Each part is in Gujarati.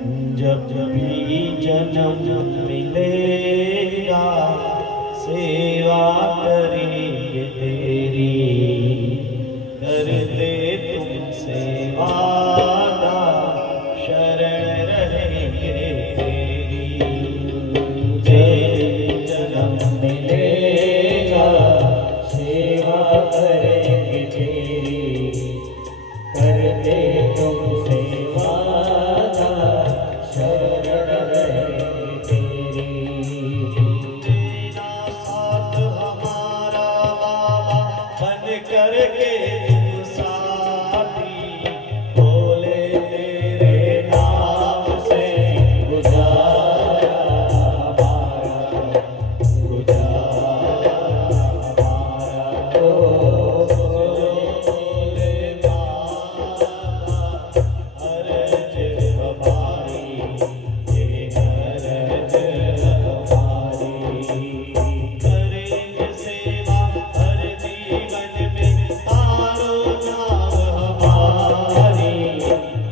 जब भी जन्म मिलेगा सेवा करेंगे तेरी, करते तुमसे वादा शरण रहेंगे तेरी। जब जन्म मिलेगा सेवा करेंगे तेरी, करते तुमसे वादा शरण रहेंगे तेरी। तेरा साथ हमारा बाबा बन करके तुम साथी, बोले तेरे नाम से गुजारा हमारा, गुजारा हमारा। ओ बोले बाबा अर्ज हमारी, ये अर्ज हमारी। करेंगे सेवा हर जीवन में तारो नाम हमारी,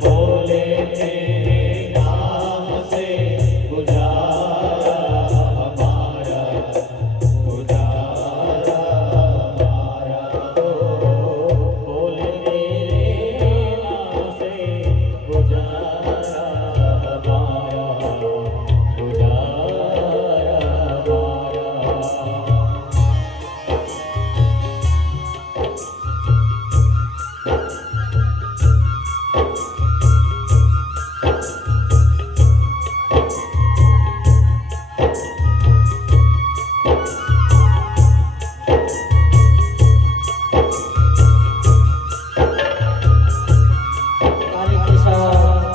बोले तेरे नाम से गुजारा हमारा, गुजारा हमारा। बोले तेरे नाम से गुजारा हमारा, गुजारा हमारा। काली के साथ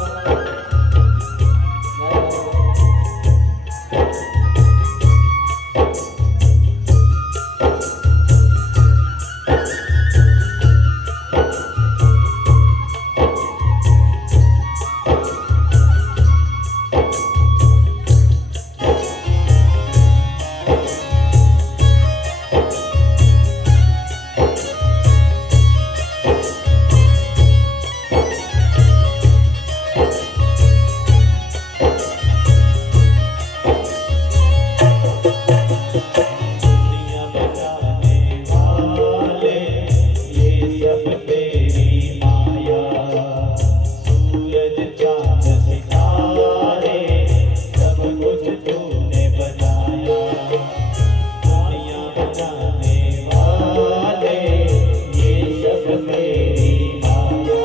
दुनिया बचाने वाले ये सब तेरी माया, सूरज चांद सितारे सब कुछ तूने बनाया। दुनिया बचाने वाले ये सब तेरी माया,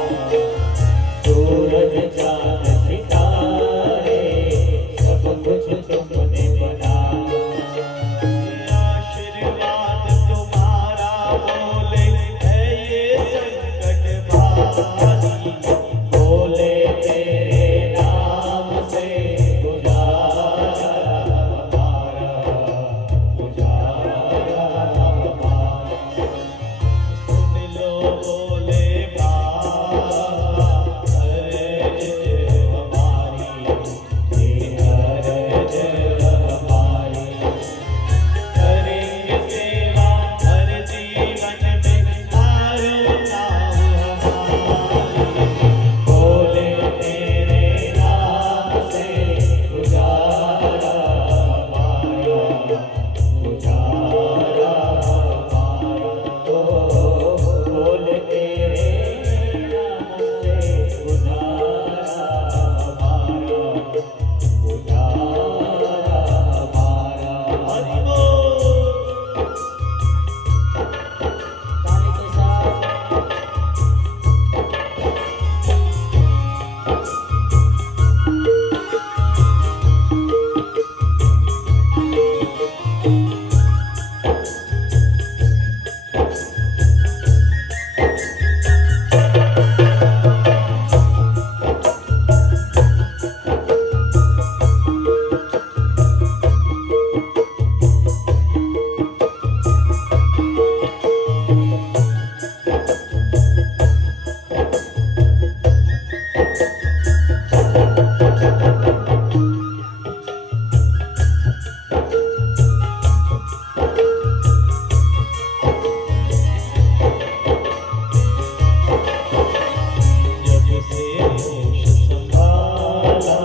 सूरज चांद सितारे सब कुछ तुमने बनाया। आशीर्वाद तुम्हारा बोले है ये संकट भारी, बोले तेरे नाम से गुजारा हमारा, गुजारा हमारा। सुन लो बोले बाबा अर्ज हमारी, ये अर्ज हमारी। करेंगे सेवा हर जीवन में तारो नाम हमारी, बोले तेरे नाम से गुजारा हमारा, गुजारा हमारा। ओ बोले तेरे नाम से गुजारा हमारा, गुजारा हमारा। हरि बोल। काली के साथ जब से होश संभाला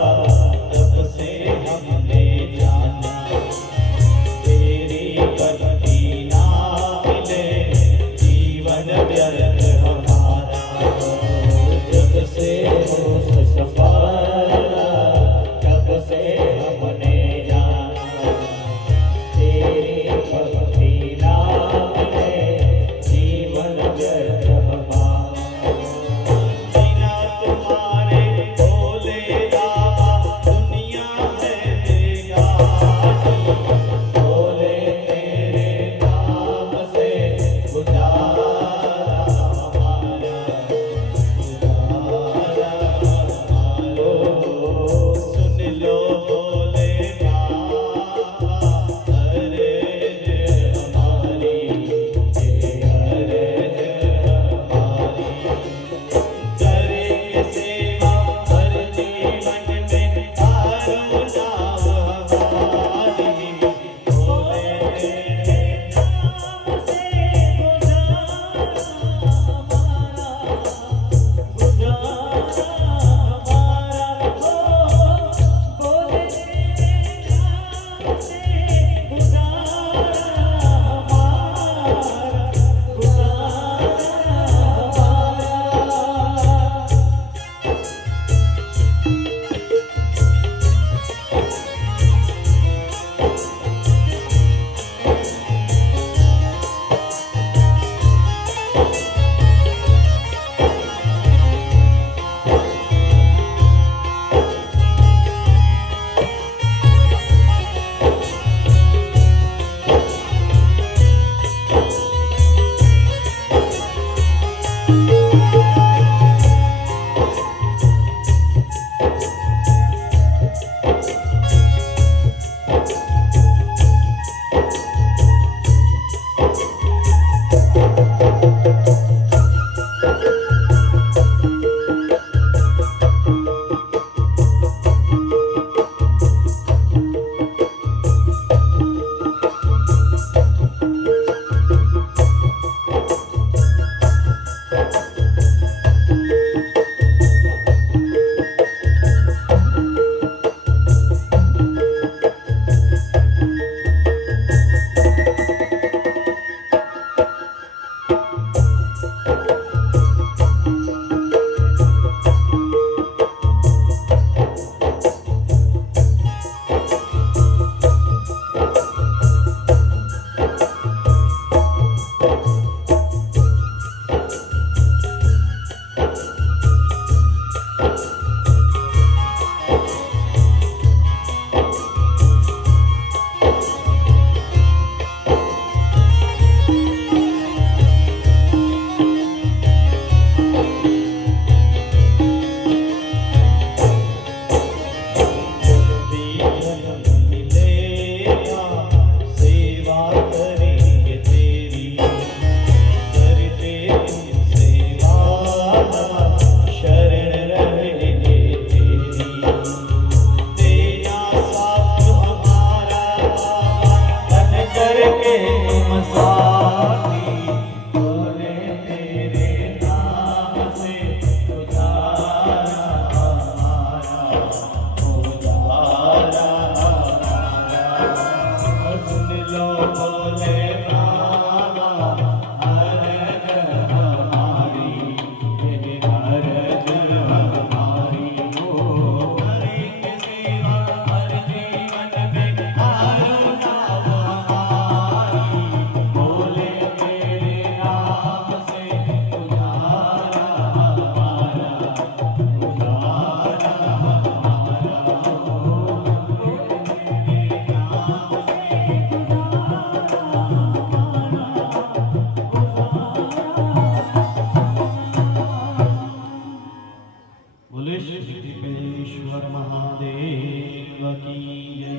बोले श्री कृपेश्वर महादेव की जय।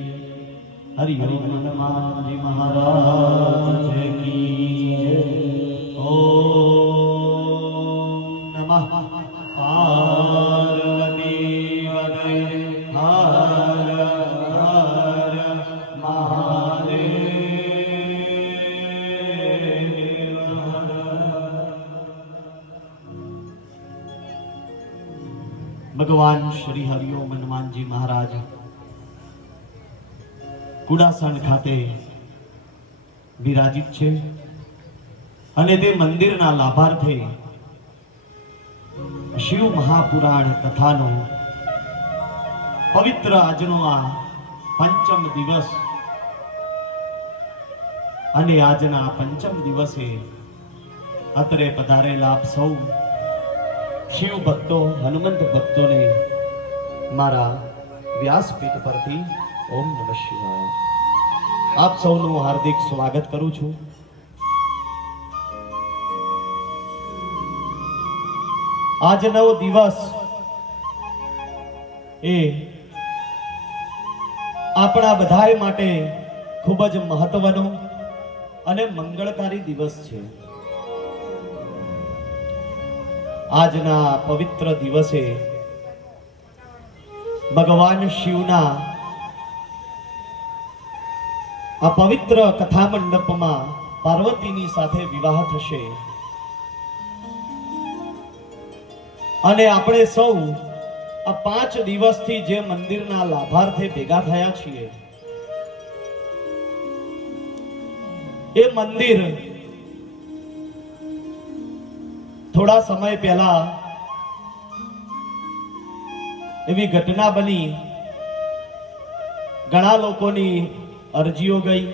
हरि ओम हनुमान जी महाराज की जय। ओम नमः पार्वती वदय हर हर महादेव। भगवान श्री हरिओम हनुमान जी महाराज કુડાસણ ખાતે વિરાજિત છે અને તે મંદિરના લાભાર્થે શિવ મહાપુરાણ કથાનો પવિત્ર આજનો આ પંચમ દિવસ અને આજના પંચમ દિવસે અત્રે પધારેલા આપ સૌ શિવ ભક્તો હનુમંત ભક્તોને મારા વ્યાસપીઠ પરથી ઓમ નમઃ શિવાય આપ સૌનું હાર્દિક સ્વાગત કરું છું। આજનો દિવસ એ આપણા બધાય માટે ખૂબ જ મહત્વનો અને મંગળકારી દિવસ છે। આજના પવિત્ર દિવસે ભગવાન શિવના આ પવિત્ર કથા મંડપમાં પાર્વતીની સાથે વિવાહ થશે અને આપણે સૌ આ 5 દિવસથી જે મંદિરના લાભાર્થે ભેગા થયા છીએ એ મંદિર થોડા સમય પહેલા એવી ઘટના બની, ઘણા લોકોની અરજીઓ ગઈ,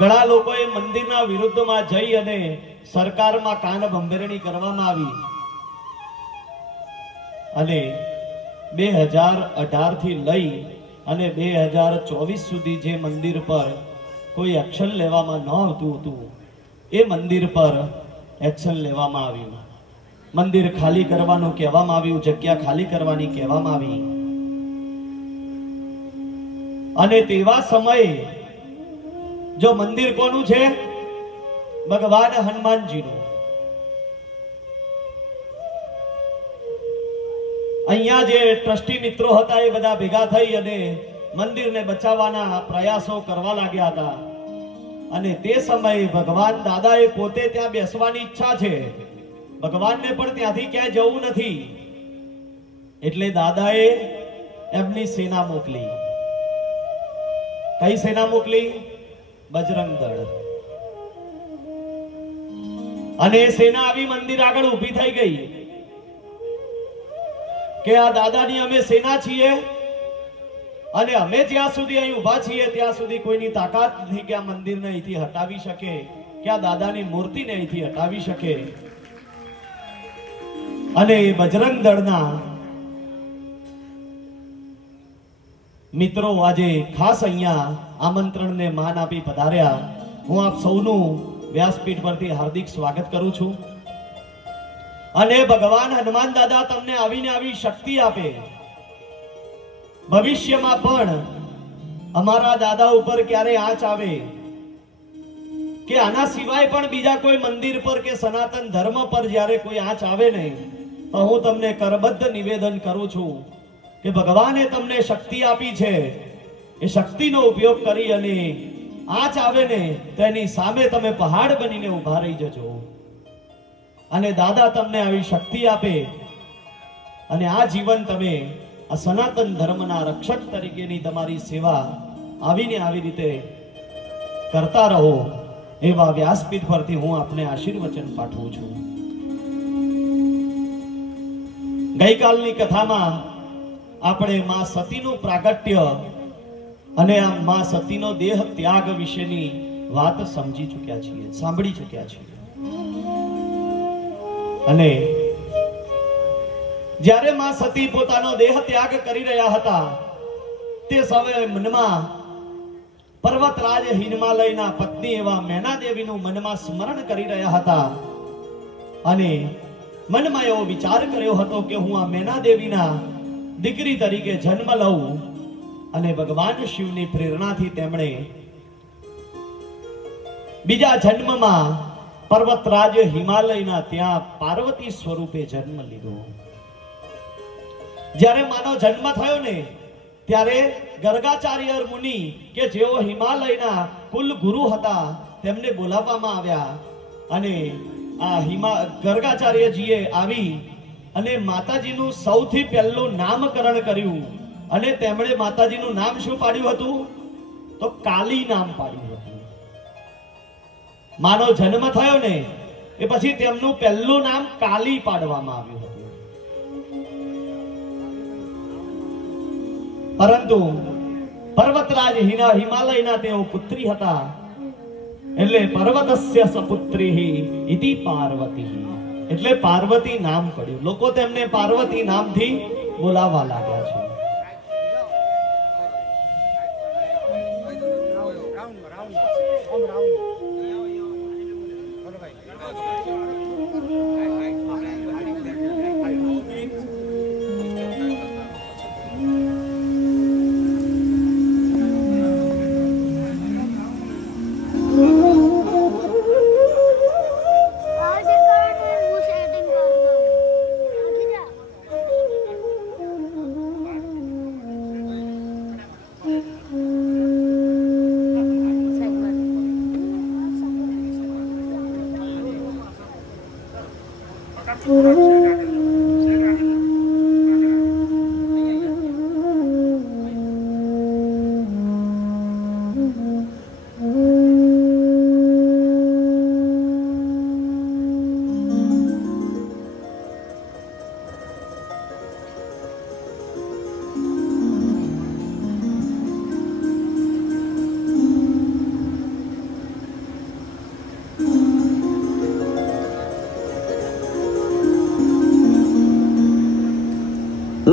ઘણા લોકોએ મંદિરના વિરુદ્ધમાં જઈ અને સરકારમાં કાન ભંભેરણી કરવામાં આવી અને 2018 થી લઈ અને 2024 સુધી જે મંદિર પર કોઈ એક્શન લેવામાં ન આવતું હતું એ મંદિર પર એક્શન લેવામાં આવ્યું। મંદિર ખાલી કરવાનું કહેવામાં આવ્યું, જગ્યા ખાલી કરવાની કહેવામાં આવી અને તેવા સમયે જો મંદિર કોનું છે? ભગવાન હનુમાનજીનું। અહીંયા જે ટ્રસ્ટી મિત્રો હતા એ બધા ભેગા થઈ અને મંદિરને બચાવવાના પ્રયાસો કરવા લાગ્યા હતા અને તે સમયે ભગવાન દાદાએ પોતે ત્યાં બેસવાની ઈચ્છા છે, ભગવાનને પણ ત્યાંથી ક્યાંય જવું નથી, એટલે દાદાએ એમની સેના મોકલી। કઈ સેના મોકલી? બજરંગ દળ। અને એ સેના આવી મંદિર આગળ ઊભી થઈ ગઈ કે આ દાદાની અમે સેના છીએ અને અમે જ્યાં સુધી અહીં ઊભા છીએ ત્યાં સુધી કોઈની તાકાત નથી કે આ મંદિરને અહીંથી હટાવી શકે, કે આ દાદાની મૂર્તિને અહીંથી હટાવી શકે। અને બજરંગ દળના મિત્રો આજે ખાસ અહીંયા આમંત્રણને માન આપી પધાર્યા। હું આપ સૌનું વ્યાસપીઠ પરથી હાર્દિક સ્વાગત કરું છું અને ભગવાન હનુમાન દાદા તમને આવીને આવી શક્તિ આપે, ભવિષ્યમાં પણ અમારા દાદા ઉપર ક્યારે આંચ આવે કે આના સિવાય પણ બીજા કોઈ મંદિર પર કે સનાતન ધર્મ પર જ્યારે કોઈ આંચ આવે ને તો હું તમને કરબદ્ધ નિવેદન કરું છું કે ભગવાને તમને શક્તિ આપી છે, એ શક્તિનો ઉપયોગ કરી અને આંચ આવે ને તેની સામે તમે પહાડ બનીને ઊભા રહી જજો અને દાદા તમને આવી શક્તિ આપે અને આ જીવન તમે આ સનાતન ધર્મના રક્ષક તરીકેની તમારી સેવા આવીને આવી રીતે કરતા રહો, એવા વ્યાસપીઠ પરથી હું આપને આશીર્વચન પાઠવું છું। ગઈકાલની કથામાં આપણે માં સતીનું પ્રાગટ્ય અને આ માં સતીનો દેહ ત્યાગ વિશેની વાત સમજી ચૂક્યા છીએ, સાંભળી ચૂક્યા છીએ અને જ્યારે માં સતી પોતાનો દેહ ત્યાગ કરી રહ્યા હતા તે સમયે મનમાં પર્વતરાજ હિમાલયના પત્ની એવા મેના દેવીનું મનમાં સ્મરણ કરી રહ્યા હતા અને મનમાં એવો વિચાર કર્યો હતો કે હું આ મેના દેવીના દીકરી તરીકે જન્મ લઉં, અને ભગવાન શિવની પ્રેરણાથી તેમણે બીજા જન્મમાં પર્વતરાજ હિમાલયના ત્યાં પાર્વતી સ્વરૂપે જન્મ લીધો. જ્યારે માનો જન્મ થયો ને ત્યારે ગર્ગાચાર્ય મુનિ કે જેઓ હિમાલયના કુલ ગુરુ હતા તેમને બોલાવવામાં આવ્યા, અને ગર્ગાચાર્યજીએ આવી અને માતાજીનું સૌથી પહેલું નામકરણ કર્યું, અને તેમણે માતાજીનું નામ શું પાડ્યું હતું? તો કાલી નામ પાડ્યું હતું. માનો જન્મ થયો ને એ પછી તેમનું પહેલું નામ કાલી પાડવામાં આવ્યું હતું. પરંતુ પર્વતરાજ હિમાલયના તેઓ પુત્રી હતા, એટલે પર્વતસ્ય સપુત્રી ઇતિ પાર્વતી, એટલે પાર્વતી નામ પડ્યું. લોકો તેમને પાર્વતી નામથી બોલાવવા લાગ્યા છે.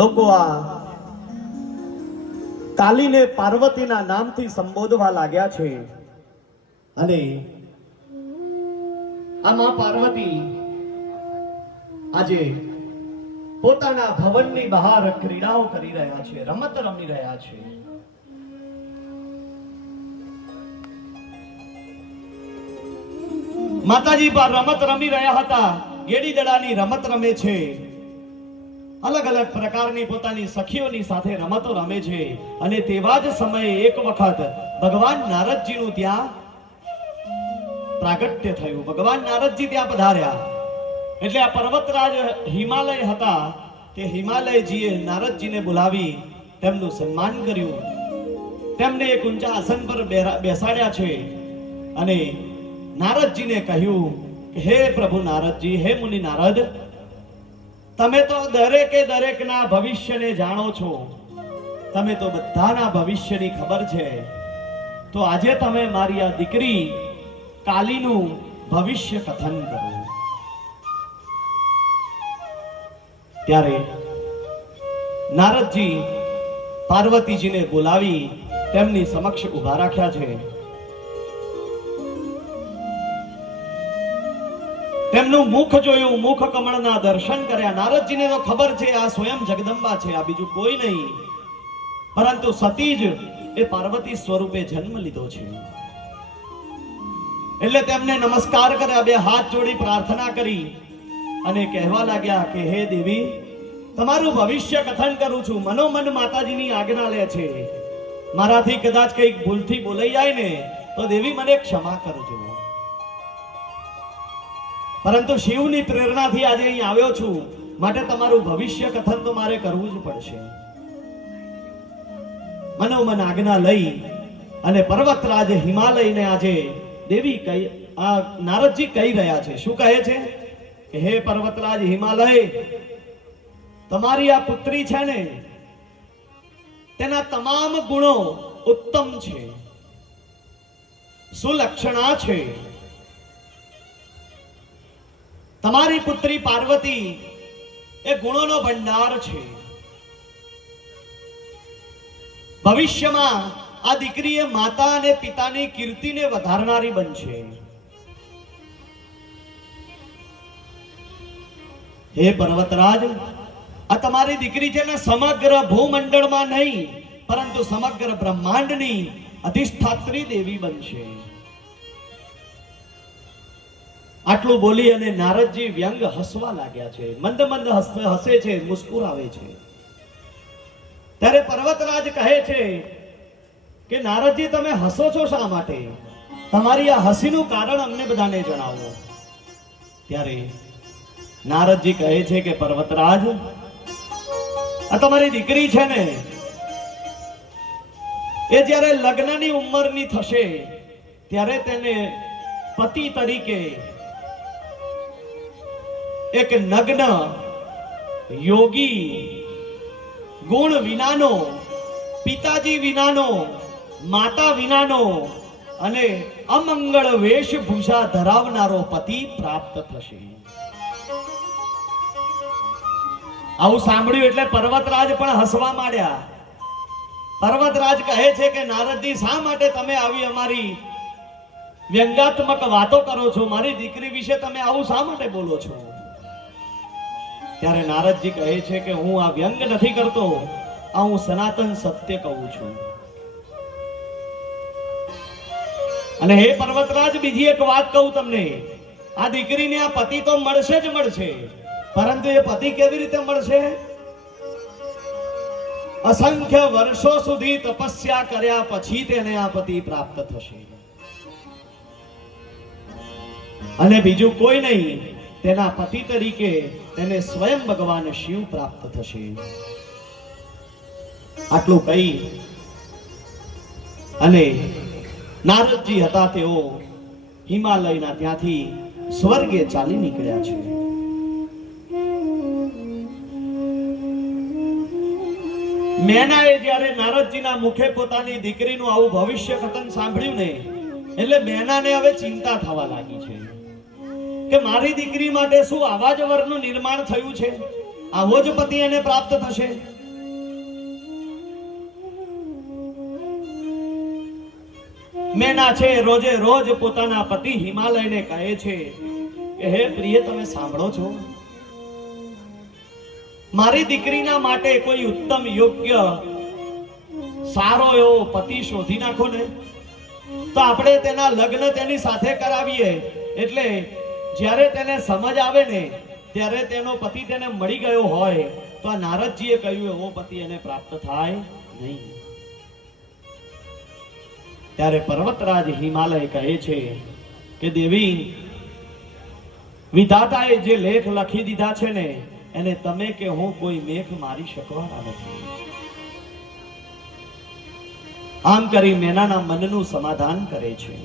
લોકો આ કાલીને પાર્વતીના નામથી સંબોધવા લાગ્યા છે, અને આ માં પાર્વતી આજે પોતાના ભવનની બહાર ક્રીડાઓ કરી રહ્યા છે, રમત રમી રહ્યા છે. માતાજી પર રમત રમી રહ્યા હતા, ગેડી દડાની રમત રમે છે, અલગ અલગ પ્રકારની પોતાની સખીઓની સાથે રમતો રમે છે. અને તેવા જ સમયે એક વખત ભગવાન નારદજીનું ત્યાં પ્રાગટ્ય થયું. ભગવાન નારદજી ત્યાં પધાર્યા, એટલે આ પર્વતરાજ હિમાલય હતા તે હિમાલયજીએ નારદજીને બોલાવી તેમનું સન્માન કર્યું, તેમને એક ઊંચા આસન પર બેસાડ્યા છે, અને નારદજીને કહ્યું કે હે પ્રભુ નારદજી, હે મુનિ નારદ, તમે તો દરેકના ભવિષ્યને જાણો છો, તમે તો બધાના ભવિષ્યની ખબર છે, તો આજે તમે મારી આ દીકરી કાલીનું ભવિષ્ય કથન કરો. ત્યારે નારદજી પાર્વતીજીને બોલાવી તેમની સમક્ષ ઉભા રાખ્યા છે. તેમનું મુખ જોયું, મુખ કમળના દર્શન કર્યા. નારદજીને તો ખબર છે આ સ્વયં જગદંબા છે, આ બીજું કોઈ નહીં, પરંતુ સતી જ એ પાર્વતી સ્વરૂપે જન્મ લીધો છે. એટલે તેમને નમસ્કાર કર્યા, બે હાથ જોડી પ્રાર્થના કરી અને કહેવા લાગ્યા કે હે દેવી, તમારું ભવિષ્ય કથન કરું છું. મનોમન માતાજીની આજ્ઞા લે છે, મારાથી કદાચ કંઈક ભૂલથી બોલાઈ જાય ને તો દેવી મને ક્ષમા કરજો. પરંતુ શિવની પ્રેરણાથી આજે અહીં આવ્યો છું, માટે તમારું ભવિષ્ય કથન તો મારે કરવું જ પડશે. મનોમન આજ્ઞા લઈ અને પર્વતરાજ હિમાલયને આજે દેવી નારદજી કહી રહ્યા છે. શું કહે છે કે હે પર્વતરાજ હિમાલય, તમારી આ પુત્રી છે ને તેના તમામ ગુણો ઉત્તમ છે, સુલક્ષણા છે. તમારી પુત્રી પાર્વતી એ ગુણોનો ભંડાર છે. ભવિષ્યમાં આ દીકરી માતા અને પિતાની કીર્તિને વધારનારી બનશે. હે પર્વતરાજ, આ તમારી દીકરી છે ને સમગ્ર ભૂમંડળમાં નહીં પરંતુ સમગ્ર બ્રહ્માંડની અધિષ્ઠાત્રી દેવી બનશે. આટલું બોલી અને નારદજી વ્યંગ હસવા લાગ્યા છે. મંદ મંદ હસે છે, મુસ્કુરાવે છે. ત્યારે પર્વતરાજ કહે છે કે નારદજી, તમે હસો છો શા માટે? તમારી આ હસીનું કારણ અમને બધાને જણાવો. ત્યારે નારદજી કહે છે કે પર્વતરાજ, આ તમારી દીકરી છે ને, એ જ્યારે લગ્નની ઉંમરની થશે ત્યારે તેને પતિ તરીકે એક નગ્ન યોગી, ગુણ વિનાનો, પિતાજી વિનાનો, માતા વિનાનો અને અમંગળ વેશભૂષા ધરાવનારો પતિ પ્રાપ્ત થશે. આવું સાંભળ્યું એટલે પર્વતરાજ પણ હસવા માંડ્યા. પર્વતરાજ કહે છે કે નારદજી, શા માટે તમે આવી અમારી વ્યંગાત્મક વાતો કરો છો? મારી દીકરી વિશે તમે આવું શા માટે બોલો છો? ત્યારે નારદજી કહે છે કે હું આ વ્યંગ નથી કરતો, આ હું સનાતન સત્ય કહું છું. અને હે પર્વતરાજ, બીજી એક વાત કહું તમને, આ દીકરીને આ પતિ તો મળશે જ મળશે, પરંતુ એ પતિ કેવી રીતે મળશે? અસંખ્ય વર્ષો સુધી તપસ્યા કર્યા પછી તેને આ પતિ પ્રાપ્ત થશે. અને બીજું કોઈ નહીં, તેના પતિ તરીકે તેને સ્વયં ભગવાન શિવ પ્રાપ્ત થશે. આટલું કહી અને નારદજી હતા તેઓ હિમાલયના ત્યાંથી સ્વર્ગે ચાલી નીકળ્યા છે. મેનાએ જ્યારે નારદજીના મુખે પોતાની દીકરીનું આવું ભવિષ્ય કથન સાંભળ્યું ને, એટલે મેનાને હવે ચિંતા થવા લાગી છે કે મારી દીકરી માટે શું આવા જ વરનું નિર્માણ થયું છે? આવો જ પતિ એને પ્રાપ્ત થશે? મેના છે રોજે રોજ પોતાના પતિ હિમાલયને કહે છે કે હે પ્રિય, તમે સાંભળો છો? મારી દીકરીના માટે કોઈ ઉત્તમ, યોગ્ય, સારો એવો પતિ શોધી નાખો ને, તો આપણે તેના લગ્ન તેની સાથે કરાવીએ. એટલે જ્યારે તેને સમજ આવે ને ત્યારે તેનો પતિ તેને મળી ગયો હોય તો આ નારદજીએ કહ્યું એવો પતિ એને પ્રાપ્ત થાય નહીં. ત્યારે પર્વતરાજ હિમાલય કહે છે કે દેવી, વિધાતાએ જે લેખ લખી દીધા છે ને, એને તમે કે હું કોઈ મેઘ મારી શકવાના નથી. આમ કરી મેનાના મનનું સમાધાન કરે છે.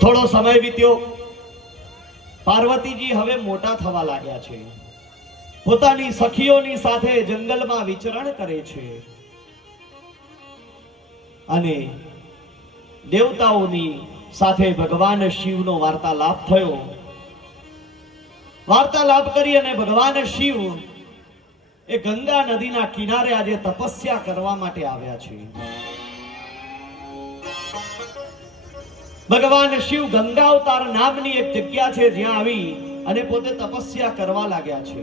થોડો સમય વીત્યો. પાર્વતીજી હવે મોટા થવા લાગ્યા છે. પોતાની સખીઓની સાથે જંગલમાં વિચરણ કરે છે અને દેવતાઓની સાથે ભગવાન શિવનો વાર્તાલાપ થયો. વાર્તાલાપ કરી અને ભગવાન શિવ એ ગંગા નદીના કિનારે આજે તપસ્યા કરવા માટે આવ્યા છે. ભગવાન શિવ ગંગા અવતાર નામની એક જગ્યા છે જ્યાં આવી અને પોતે તપસ્યા કરવા લાગ્યા છે.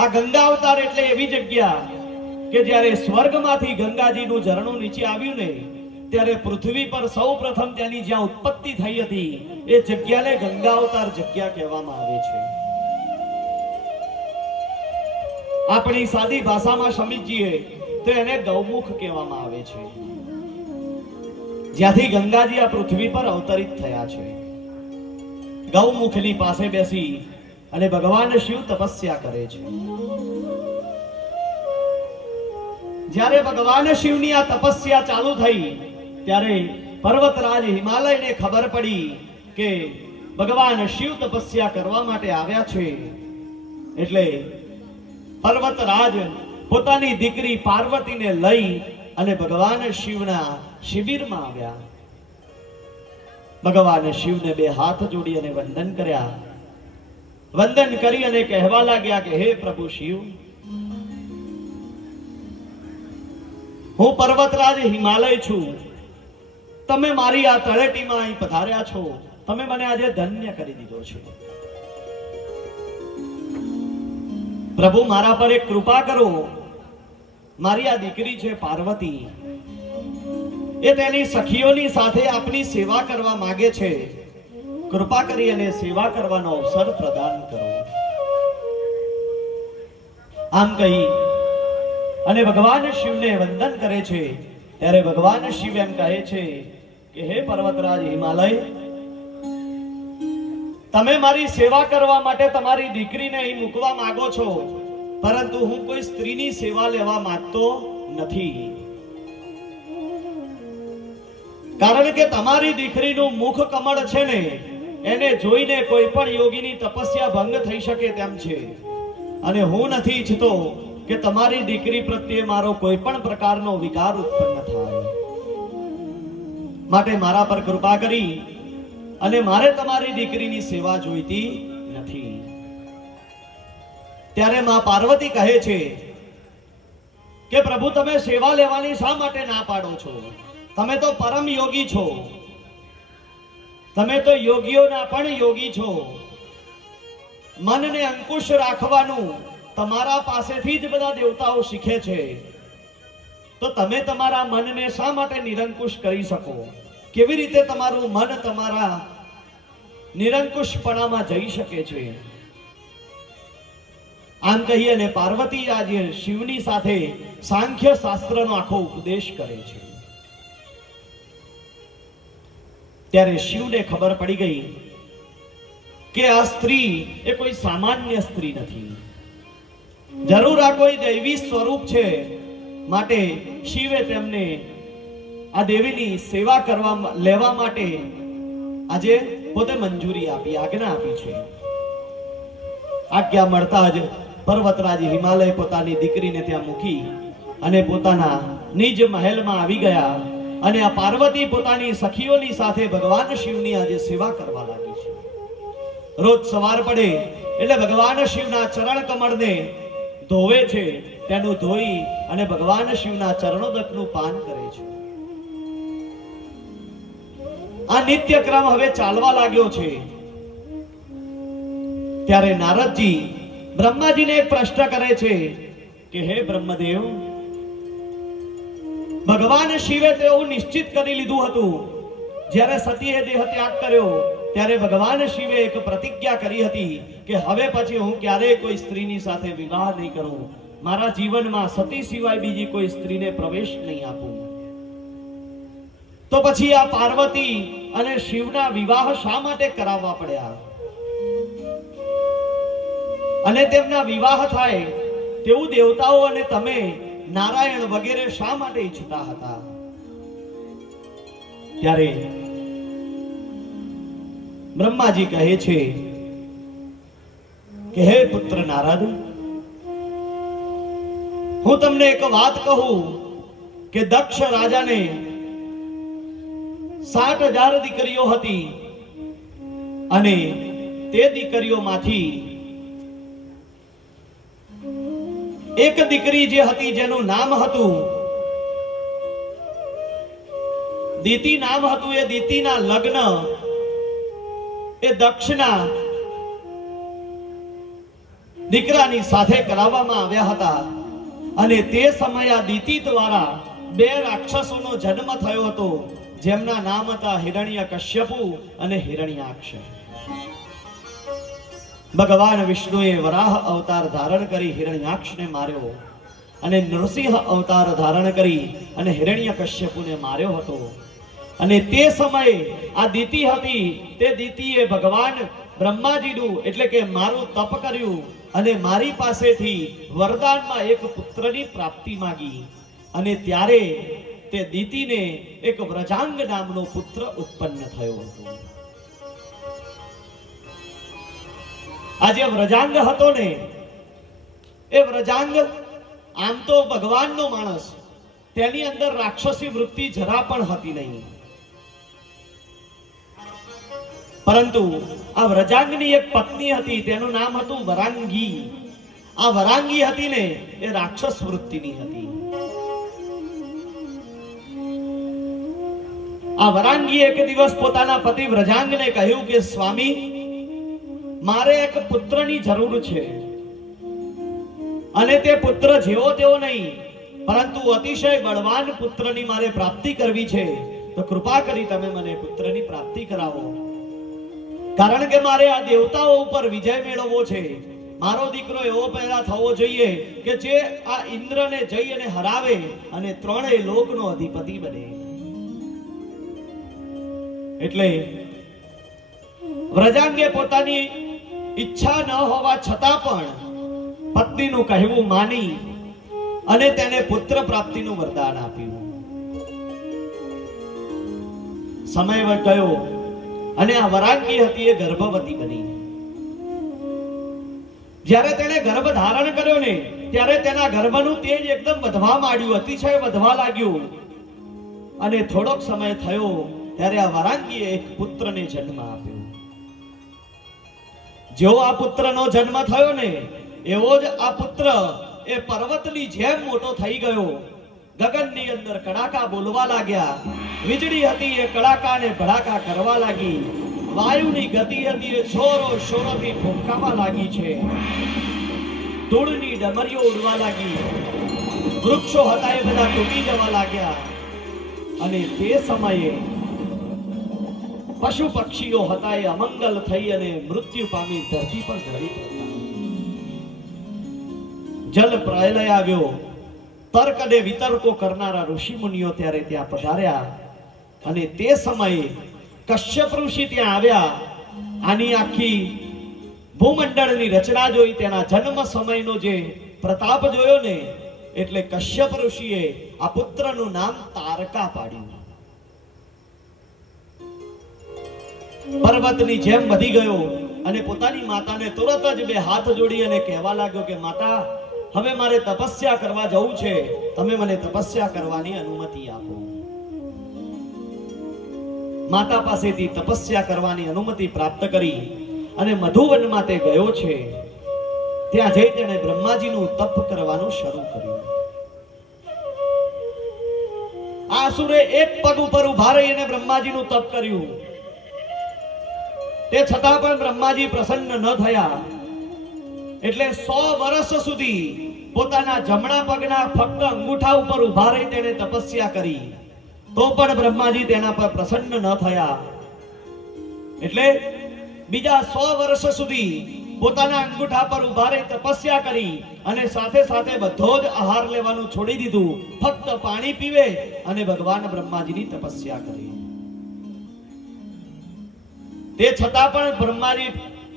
આ ગંગા અવતાર એટલે એવી જગ્યા કે જ્યારે સ્વર્ગમાંથી ગંગાજીનું ઝરણું નીચે આવ્યું ને, ત્યારે પૃથ્વી પર સૌ પ્રથમ તેની જ્યાં ઉત્પત્તિ થઈ હતી એ જગ્યાને ગંગા અવતાર જગ્યા કહેવામાં આવે છે. આપણી સાદી ભાષામાં સમજીએ તો એને ગૌમુખ કહેવામાં આવે છે, જ્યાંથી ગંગાજી આ પૃથ્વી પર અવતરિત થયા છે. ગૌમુખની પાસે બેસી અને ભગવાન શિવ તપસ્યા કરે છે. જ્યારે ભગવાન શિવની આ તપસ્યા ચાલુ થઈ ત્યારે પર્વતરાજ હિમાલયને ખબર પડી કે ભગવાન શિવ તપસ્યા કરવા માટે આવ્યા છે. એટલે પર્વતરાજ પોતાની દીકરી પાર્વતીને લઈ અને ભગવાન શિવના શિબિરમાં આવ્યા. ભગવાન શિવને બે હાથ જોડી અને વંદન કર્યા. વંદન કરી અને કહેવા લાગ્યા કે હે પ્રભુ શિવ, હું પર્વતરાજ હિમાલય છું તમે મારી આ તળેટીમાં અહીં પધાર્યા છો, તમે મને આજે ધન્ય કરી દીધો છે. પ્રભુ મારા પર એક કૃપા કરો. મારી આ દીકરી છે પાર્વતી, એ તેની સખીઓની સાથે આપની સેવા કરવા માંગે છે. કૃપા કરી અને સેવા કરવાનો અવસર પ્રદાન કરો. આમ કહી અને ભગવાન શિવને વંદન કરે છે. ત્યારે ભગવાન શિવ એમ કહે છે કે હે પર્વતરાજ હિમાલય, તમે મારી સેવા કરવા માટે તમારી દીકરીને અહીં મૂકવા માંગો છો, પરંતુ હું કોઈ સ્ત્રીની સેવા લેવા માંગતો નથી. કારણ કે તમારી દીકરીનું મુખ કમળ છે ને, એને જોઈને કોઈ પણ યોગીની તપસ્યા ભંગ થઈ શકે તેમ છે. અને હું નથી ઈચ્છતો કે તમારી દીકરી પ્રત્યે મારો કોઈ પણ પ્રકારનો વિકાર ઉત્પન્ન થાય. માટે મારા પર કૃપા કરી અને મારે તમારી દીકરીની સેવા જોઈતી નથી. ત્યારે માં પાર્વતી કહે છે કે પ્રભુ, તમે સેવા લેવાની શા માટે ના પાડો છો? તમે તો પરમ યોગી છો, તમે તો યોગીઓના પણ યોગી છો. મનને અંકુશ રાખવાનું તમારા પાસેથી જ બધા દેવતાઓ શીખે છે. તો તમે તમારા મનને શા માટે નિરંકુશ કરી શકો? કેવી રીતે તમારું મન તમારા નિરંકુશપણામાં જઈ શકે છે? આમ કહી અને પાર્વતી આજે શિવની સાથે સાંખ્ય શાસ્ત્રનો આખો ઉપદેશ કરે છે. ત્યારે શિવને ખબર પડી ગઈ કે આ સ્ત્રી એ કોઈ સામાન્ય સ્ત્રી નથી, જરૂર આ કોઈ દૈવી સ્વરૂપ છે. માટે શિવે તેમને આ દેવીની સેવા કરવા લેવા માટે આજે પોતે મંજૂરી આપી, આજ્ઞા આપી છે. આજ્ઞા મળતા જ પર્વતરાજ હિમાલય પોતાની દીકરીને ત્યાં મૂકી અને પોતાના નિજ મહેલમાં આવી ગયા. અને આ પાર્વતી પોતાની સખીઓની સાથે ભગવાન શિવની આજે સેવા કરવા લાગી છે. રોજ સવાર પડે એટલે ભગવાન શિવના ચરણ કમળને ધોવે છે, તેનું ધોઈ અને ભગવાન શિવના ચરણોદકનું પાન કરે છે. આ નિત્યક્રમ હવે ચાલવા લાગ્યો છે. ત્યારે નારદજી બ્રહ્માજીને એક પ્રશ્ન કરે છે કે હે બ્રહ્મદેવ, ભગવાન શિવે તો એવું નિશ્ચિત કરી લીધું હતું, જ્યારે સતીએ દેહ ત્યાગ કર્યો ત્યારે ભગવાન શિવે એક પ્રતિજ્ઞા કરી હતી કે હવે પછી હું ક્યારેય કોઈ સ્ત્રીની સાથે વિવાહ નહીં કરું, મારા જીવનમાં સતી સિવાય બીજી કોઈ સ્ત્રીને પ્રવેશ નહીં આપું. તો પછી આ પાર્વતી અને શિવના વિવાહ શા માટે કરાવવા પડ્યા? અને તેમના વિવાહ થાય તેવું દેવતાઓ અને તમે નારાયણ વગેરે શા માટે ઈચ્છતા હતા? ત્યારે બ્રહ્માજી કહે છે કે હે પુત્ર નારદ, હું તમને એક વાત કહું કે દક્ષ રાજાને 60,000 દીકરીઓ હતી અને તે દીકરીઓમાંથી એક દીકરી જે હતી જેનું નામ હતું દીતિ નામ હતું, એ દીતિના લગ્ન એ દક્ષના દીકરાની સાથે કરાવવામાં આવ્યા હતા. અને તે સમયે આ દીતિ દ્વારા 2 રાક્ષસોનો જન્મ થયો હતો, જેમના નામ હતા હિરણ્યકશ્યપુ અને હિરણ્યાક્ષ. ભગવાન વિષ્ણુએ વરાહ અવતાર ધારણ કરી હિરણ્યાક્ષને માર્યો અને નૃસિંહ અવતાર ધારણ કરી અને હિરણ્યકશ્યપુને માર્યો હતો. અને તે સમયે આ દીતિ હતી, તે દીતિએ ભગવાન બ્રહ્માજીનું એટલે કે મારું તપ કર્યું અને મારી પાસેથી વરદાનમાં એક પુત્રની પ્રાપ્તિ માંગી. અને ત્યારે તે દીતિને એક વ્રજાંગ નામનો પુત્ર ઉત્પન્ન થયો હતો. આ જે વ્રજાંગ હતો ને, એ વ્રજાંગ આમ તો ભગવાનનો માણસ, તેની અંદર રાક્ષસી વૃત્તિ જરા પણ હતી નહીં. પરંતુ આ વ્રજાંગની એક પત્ની હતી, તેનું નામ હતું વરાંગી. આ વરાંગી હતી ને, એ રાક્ષસ વૃત્તિની હતી. આ વરાંગીએ એક દિવસ પોતાના પતિ વ્રજાંગને કહ્યું કે સ્વામી, મારે એક પુત્રની જરૂર છે અને તે પુત્ર જેવો તેવો નહીં, પરંતુ અતિશય બળવાન પુત્રની મારે પ્રાપ્તિ કરવી છે, તો કૃપા કરી તમે મને પુત્રની પ્રાપ્તિ કરાવો. કારણ કે મારે આ દેવતાઓ ઉપર વિજય મેળવવો છે. મારો દીકરો એવો પેદા થવો જોઈએ કે જે આ ઇન્દ્રને જઈ અને હરાવે અને ત્રણેય લોકનો અધિપતિ બને. એટલે વ્રજાંગે પોતાની ઈચ્છા ન હોવા છતાં પણ પત્નીનું કહેવું માની અને તેને પુત્ર પ્રાપ્તિનું વરદાન આપ્યું. સમય ગયો અને આ વરાંગી હતી એ ગર્ભવતી બની. જ્યારે તેણે ગર્ભ ધારણ કર્યો ને ત્યારે તેના ગર્ભનું તેજ એકદમ વધવા માંડ્યું, અતિશય વધવા લાગ્યું. અને થોડોક સમય થયો ત્યારે આ વરાંગીએ એક પુત્રને જન્મ આપ્યો. જેવો આ પુત્રનો જન્મ થયો ને એવો જ આ પુત્ર એ પર્વતની જેમ મોટો થઈ ગયો. ગગનની અંદર કડાકા બોલવા લાગ્યા. વીજળી હતી એ કડાકાને ભડાકા કરવા લાગી. વાયુની ગતિ હતી એ જોરો શોરોથી ફૂંકાવા લાગી છે. ધૂળની ડમરીઓ ઉડવા લાગી. વૃક્ષો હતા એ બધા તૂટી જવા લાગ્યા. અને તે સમયે પશુ પક્ષીઓ હતા એ અમંગલ થઈ અને મૃત્યુ પામી ધરતી પર ઢળી પડતા. જલ પ્રલય આવ્યો. તર્ક અને વિતર્કો કરનારા ઋષિ મુનિઓ ત્યારે ત્યાં પધાર્યા અને તે સમયે કશ્યપ ઋષિ ત્યાં આવ્યા. આની આખી ભૂમંડળની રચના જોઈ, તેના જન્મ સમયનો જે પ્રતાપ જોયો ને એટલે કશ્યપ ઋષિએ આ પુત્રનું નામ તારકા પાડ્યું. પર્વતની જેમ વધી ગયો અને પોતાની માતાને તુરત જ બે હાથ જોડી અને કહેવા લાગ્યો કે માતા, હવે મારે તપસ્યા કરવા જવું છે, તમે મને તપસ્યા કરવાની અનુમતિ આપો. માતા પાસેથી તપસ્યા કરવાની અનુમતિ પ્રાપ્ત કરી અને મધુવનમાં તે ગયો છે. ત્યાં જઈ તેણે બ્રહ્માજીનું તપ કરવાનું શરૂ કર્યું. આ અસુરે એક પગ ઉપર ઉભા રહીને બ્રહ્માજીનું તપ કર્યું. તે છતાં પણ બ્રહ્માજી પ્રસન્ન ન થયા. એટલે 100 વર્ષ સુધી પોતાના જમણા પગના ફક્ત અંગૂઠા ઉપર ઉભા રહી તેણે તપસ્યા કરી, તો પણ બ્રહ્માજી તેના પર પ્રસન્ન ન થયા. એટલે બીજા 100 વર્ષ સુધી પોતાના અંગૂઠા પર ઉભા રહી તપસ્યા કરી અને સાથે સાથે બધો જ આહાર લેવાનું છોડી દીધું. ફક્ત પાણી પીવે અને ભગવાન બ્રહ્માજીની તપસ્યા કરી. તે છતાં પણ બ્રહ્માજી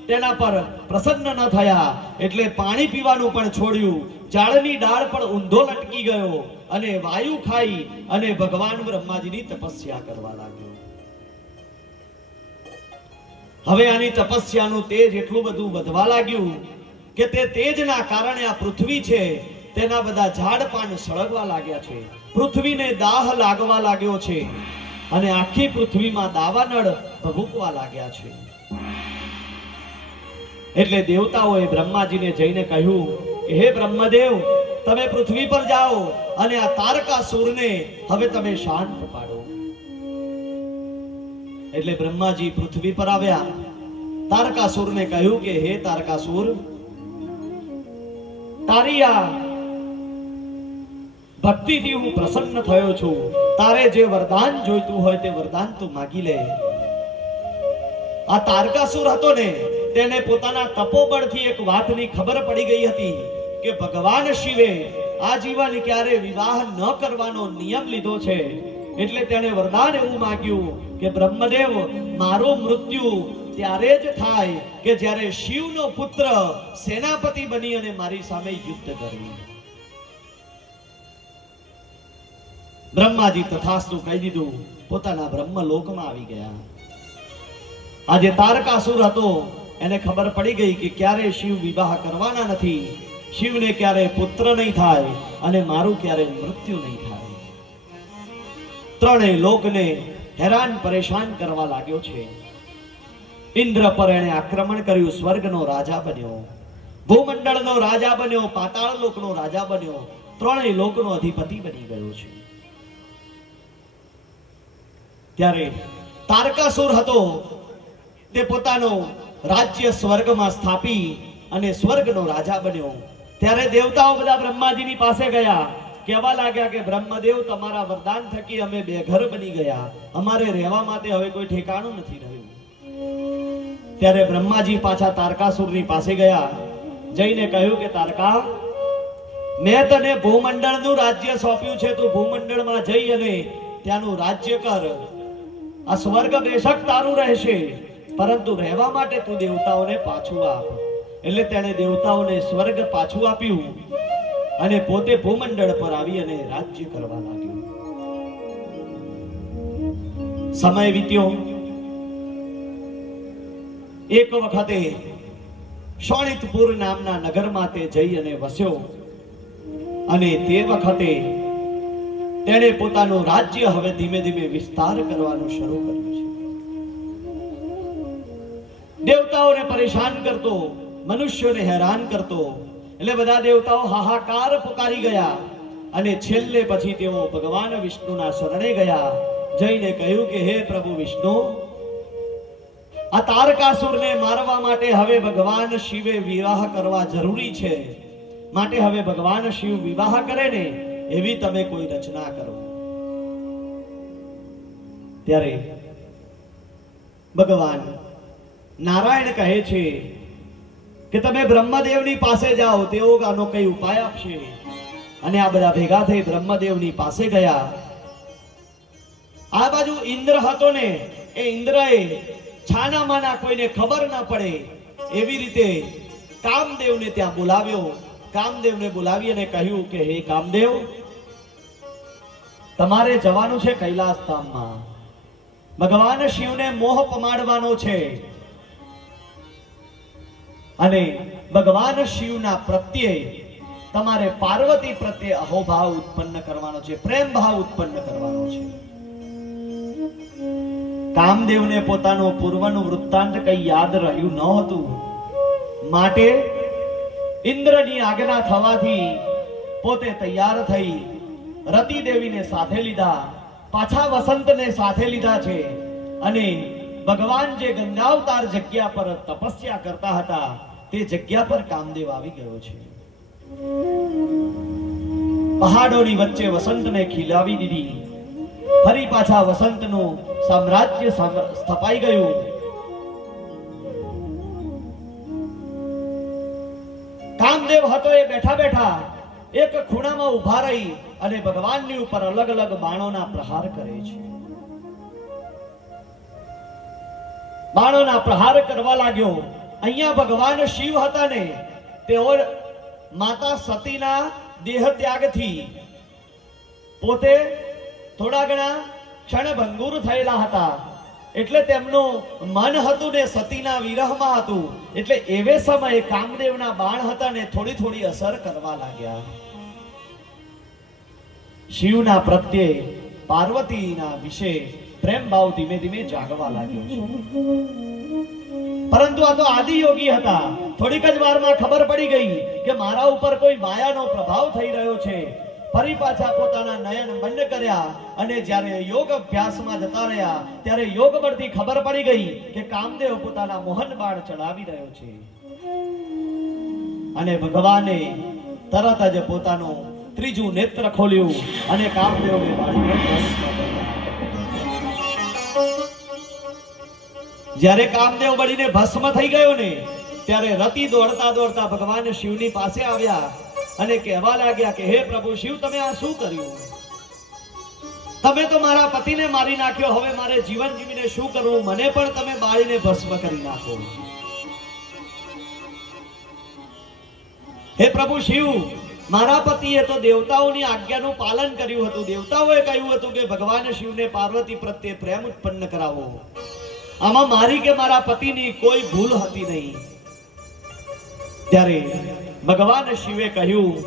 તેના પર પ્રસન્ન ન થયા. એટલે પાણી પીવાનું પણ છોડ્યું. ઝાડની ડાળ પણ ઊંધો લટકી ગયો અને વાયુ ખાઈ અને ભગવાન બ્રહ્માજીની તપસ્યા કરવા લાગ્યો. હવે આની તપસ્યાનું તેજ એટલું બધું વધવા લાગ્યું કે તે તેજના કારણે આ પૃથ્વી છે તેના બધા ઝાડ પાન સળગવા લાગ્યા છે. પૃથ્વીને દાહ લાગવા લાગ્યો છે અને આખી પૃથ્વીમાં દાવાનળ ભભૂકવા લાગ્યા છે. એટલે દેવતાઓએ બ્રહ્માજીને જઈને કહ્યું કે હે બ્રહ્મદેવ, તમે પૃથ્વી પર જાઓ અને આ તારકાસુરને હવે તમે શાંત પાડો. એટલે બ્રહ્માજી પૃથ્વી પર આવ્યા. તારકાસુરને કહ્યું કે હે તારકાસુર, તારી આ ભક્તિથી હું પ્રસન્ન થયો છું. તારે જે વરદાન જોઈતું હોય તે વરદાન તું માગી લે. આ તારકાસુર હતો ને તેને પોતાના તપોબળથી એક વાતની ખબર પડી ગઈ હતી કે ભગવાન શિવે આજીવન ક્યારે વિવાહ ન કરવાનો નિયમ લીધો છે. એટલે તેણે વરદાન એવું માંગ્યું કે બ્રહ્મદેવ, મારું મૃત્યુ ત્યારે જ થાય કે જ્યારે શિવનો પુત્ર સેનાપતિ બની અને મારી સામે યુદ્ધ કરે. બ્રહ્માજી તથાસ્તુ કહી દીધું. પોતાના બ્રહ્મલોકમાં આવી ગયા. આજે તારકાસુર હતો એને ખબર પડી ગઈ કે ક્યારે શિવ વિવાહ કરવાના નથી, શિવને ક્યારે પુત્ર નહીં થાય અને મારું ક્યારે મૃત્યુ નહીં થાય. ત્રણેય લોકને હેરાન પરેશાન કરવા લાગ્યો છે. ઇન્દ્ર પર એણે આક્રમણ કર્યું. સ્વર્ગનો રાજા બન્યો, ભૂમંડળનો રાજા બન્યો, પાતાળ લોકનો રાજા બન્યો, ત્રણેય લોકનો અધિપતિ બની ગયો છે. ત્યારે તારકાસુર હતો તે પોતાનો રાજ્ય સ્વર્ગમાં સ્થાપી અને સ્વર્ગનો રાજા બન્યો. ત્યારે દેવતાઓ બધા બ્રહ્માજીની પાસે ગયા, કહેવા લાગ્યા કે બ્રહ્મદેવ, તમારા વરદાન થકી અમે બેઘર બની ગયા, અમારે રહેવા માટે હવે કોઈ ઠેકાણું નથી રહ્યું. ત્યારે બ્રહ્માજી પાછા તારકાસુરની પાસે ગયા, જઈને કહ્યું કે તારકા, મેં તને ભૂમંડળનું રાજ્ય સોંપ્યું છે, તું ભૂમંડળમાં જઈ અને ત્યાંનું રાજ્ય કર. આ સ્વર્ગ બેશક તારું રહેશે, પરંતુ રહેવા માટે તું દેવતાઓને પાછું આપ. એટલે તેણે દેવતાઓને સ્વર્ગ પાછું આપ્યું અને પોતે ભૂમંડળ પર આવી અને રાજ્ય કરવા લાગ્યો. સમય વીત્યો. એક વખતે શોણિતપુર નામના નગરમાં તે જઈ અને વસ્યો અને તે વખતે તેણે પોતાનું રાજ્ય હવે ધીમે ધીમે વિસ્તાર કરવાનું શરૂ કર્યું છે. દેવતાઓને પરેશાન કરતો, મનુષ્યોને હેરાન કરતો, એટલે બધા દેવતાઓ હાહાકાર પુકારી ગયા અને છેલ્લે પછી તેઓ ભગવાન વિષ્ણુના શરણે ગયા. જઈને કહ્યું કે હે પ્રભુ વિષ્ણુ, આ તારકાસુરને મારવા માટે હવે ભગવાન શિવે વિવાહ કરવા જરૂરી છે, માટે હવે ભગવાન શિવ વિવાહ કરે ને એવી તમે કોઈ રચના કરો. ત્યારે ભગવાન નારાયણ કહે છે કે તમે બ્રહ્મદેવની પાસે જાઓ, તેઓ આનો કઈ ઉપાય આપશે. અને આ બધા ભેગા થઈ બ્રહ્મદેવની પાસે ગયા. આ બાજુ ઇન્દ્ર હતો ને, એ ઇન્દ્રએ છાનામાના કોઈને ખબર ન પડે એવી રીતે કામદેવને ત્યાં બોલાવ્યો. કામદેવને બોલાવી અને કહ્યું કે હે કામદેવ, તમારે જવાનું છે કૈલાસ ધામમાં. ભગવાન શિવને મોહ પમાડવાનો છે અને ભગવાન શિવના પ્રત્યે તમારે પાર્વતી પ્રત્યે અહોભાવ ઉત્પન્ન કરવાનો છે, પ્રેમ ભાવ ઉત્પન્ન કરવાનો છે. કામદેવને પોતાનું પૂર્વનું વૃત્તાંત કઈ યાદ રહ્યું ન હતું, માટે ઇન્દ્રની આજ્ઞા થવાથી પોતે તૈયાર થઈ રતિ દેવીને સાથે લીધા, પાછા વસંતને સાથે લીધા છે અને ભગવાન જે ગંગાવતાર જગ્યા પર તપસ્યા કરતા હતા તે જગ્યા પર કામદેવ આવી ગયો છે. પહાડોની વચ્ચે વસંતને ખીલાવી દીધી. ફરી પાછા વસંતનું સામ્રાજ્ય સ્થપાઈ ગયું. કામદેવ હતો એ બેઠા બેઠા એક ખૂણામાં ઉભા રહી અને ભગવાનની ઉપર અલગ અલગ બાણોના પ્રહાર કરે છે. બાણોના પ્રહાર કરવા લાગ્યો. અહીંયા ભગવાન શિવ હતા ને, તેઓ માતા સતીના દેહ ત્યાગથી પોતે થોડા ઘણા ક્ષણભંગુર થયેલા હતા, એટલે તેમનું મન હતું ને સતીના વિરહમાં હતું. એટલે એવે સમયે કામદેવના બાણ હતા ને થોડી થોડી અસર કરવા લાગ્યા. શિવના પ્રત્યે પાર્વતીના વિશે પ્રેમ ભાવ ધીમે ધીમે જાગવા લાગ્યો છે. પરંતુ આ તો આદિ યોગી હતા. થોડીક જ વારમાં ખબર પડી ગઈ કે મારા ઉપર કોઈ માયાનો પ્રભાવ થઈ રહ્યો છે. ફરી પાછા પોતાના નયન બંધ કર્યા અને જ્યારે યોગ અભ્યાસમાં જતા રહ્યા ત્યારે યોગ પરથી ખબર પડી ગઈ કે કામદેવ પોતાના મોહન બાણ ચડાવી રહ્યો છે. અને ભગવાને તરત જ પોતાનું ત્રીજું નેત્ર ખોલ્યું અને કામદેવને બાળીને ભસ્મ કર્યા. જ્યારે કામદેવ બળીને ભસ્મ થઈ ગયો ને ત્યારે રતિ દોડતા દોડતા ભગવાન શિવની પાસે આવ્યા અને કહેવા લાગ્યા કે હે પ્રભુ શિવ, તમે આ શું કર્યું? તમે તો મારા પતિને મારી નાખ્યો, હવે મારે જીવન જીવીને શું કરવું? મને પણ તમે બાળીને ભસ્મ કરી નાખો. હે પ્રભુ શિવ, મારા પતિએ તો દેવતાઓની આજ્ઞાનું પાલન કર્યું હતું. દેવતાઓએ કહ્યું હતું કે ભગવાન શિવને પાર્વતી પ્રત્યે પ્રેમ ઉત્પન્ન કરાવો. આમાં મારી કે મારા પતિની કોઈ ભૂલ હતી નહીં. ત્યારે ભગવાન શિવે કહ્યું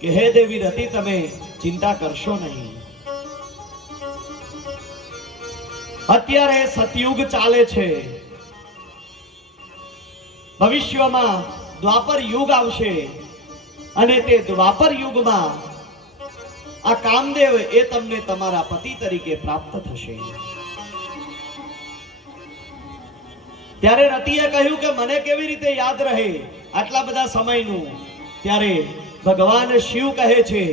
કે હે દેવી રતિ, તમે ચિંતા કરશો નહીં. અત્યારે સતયુગ ચાલે છે, ભવિષ્યમાં દ્વાપર યુગ આવશે અને તે દ્વાપર યુગમાં આ કામદેવ એ તમને તમારા પતિ તરીકે પ્રાપ્ત થશે. ત્યારે રતિએ કહ્યું કે મને કેવી રીતે યાદ રહે આટલા બધા સમયનું? ત્યારે ભગવાન શિવ કહે છે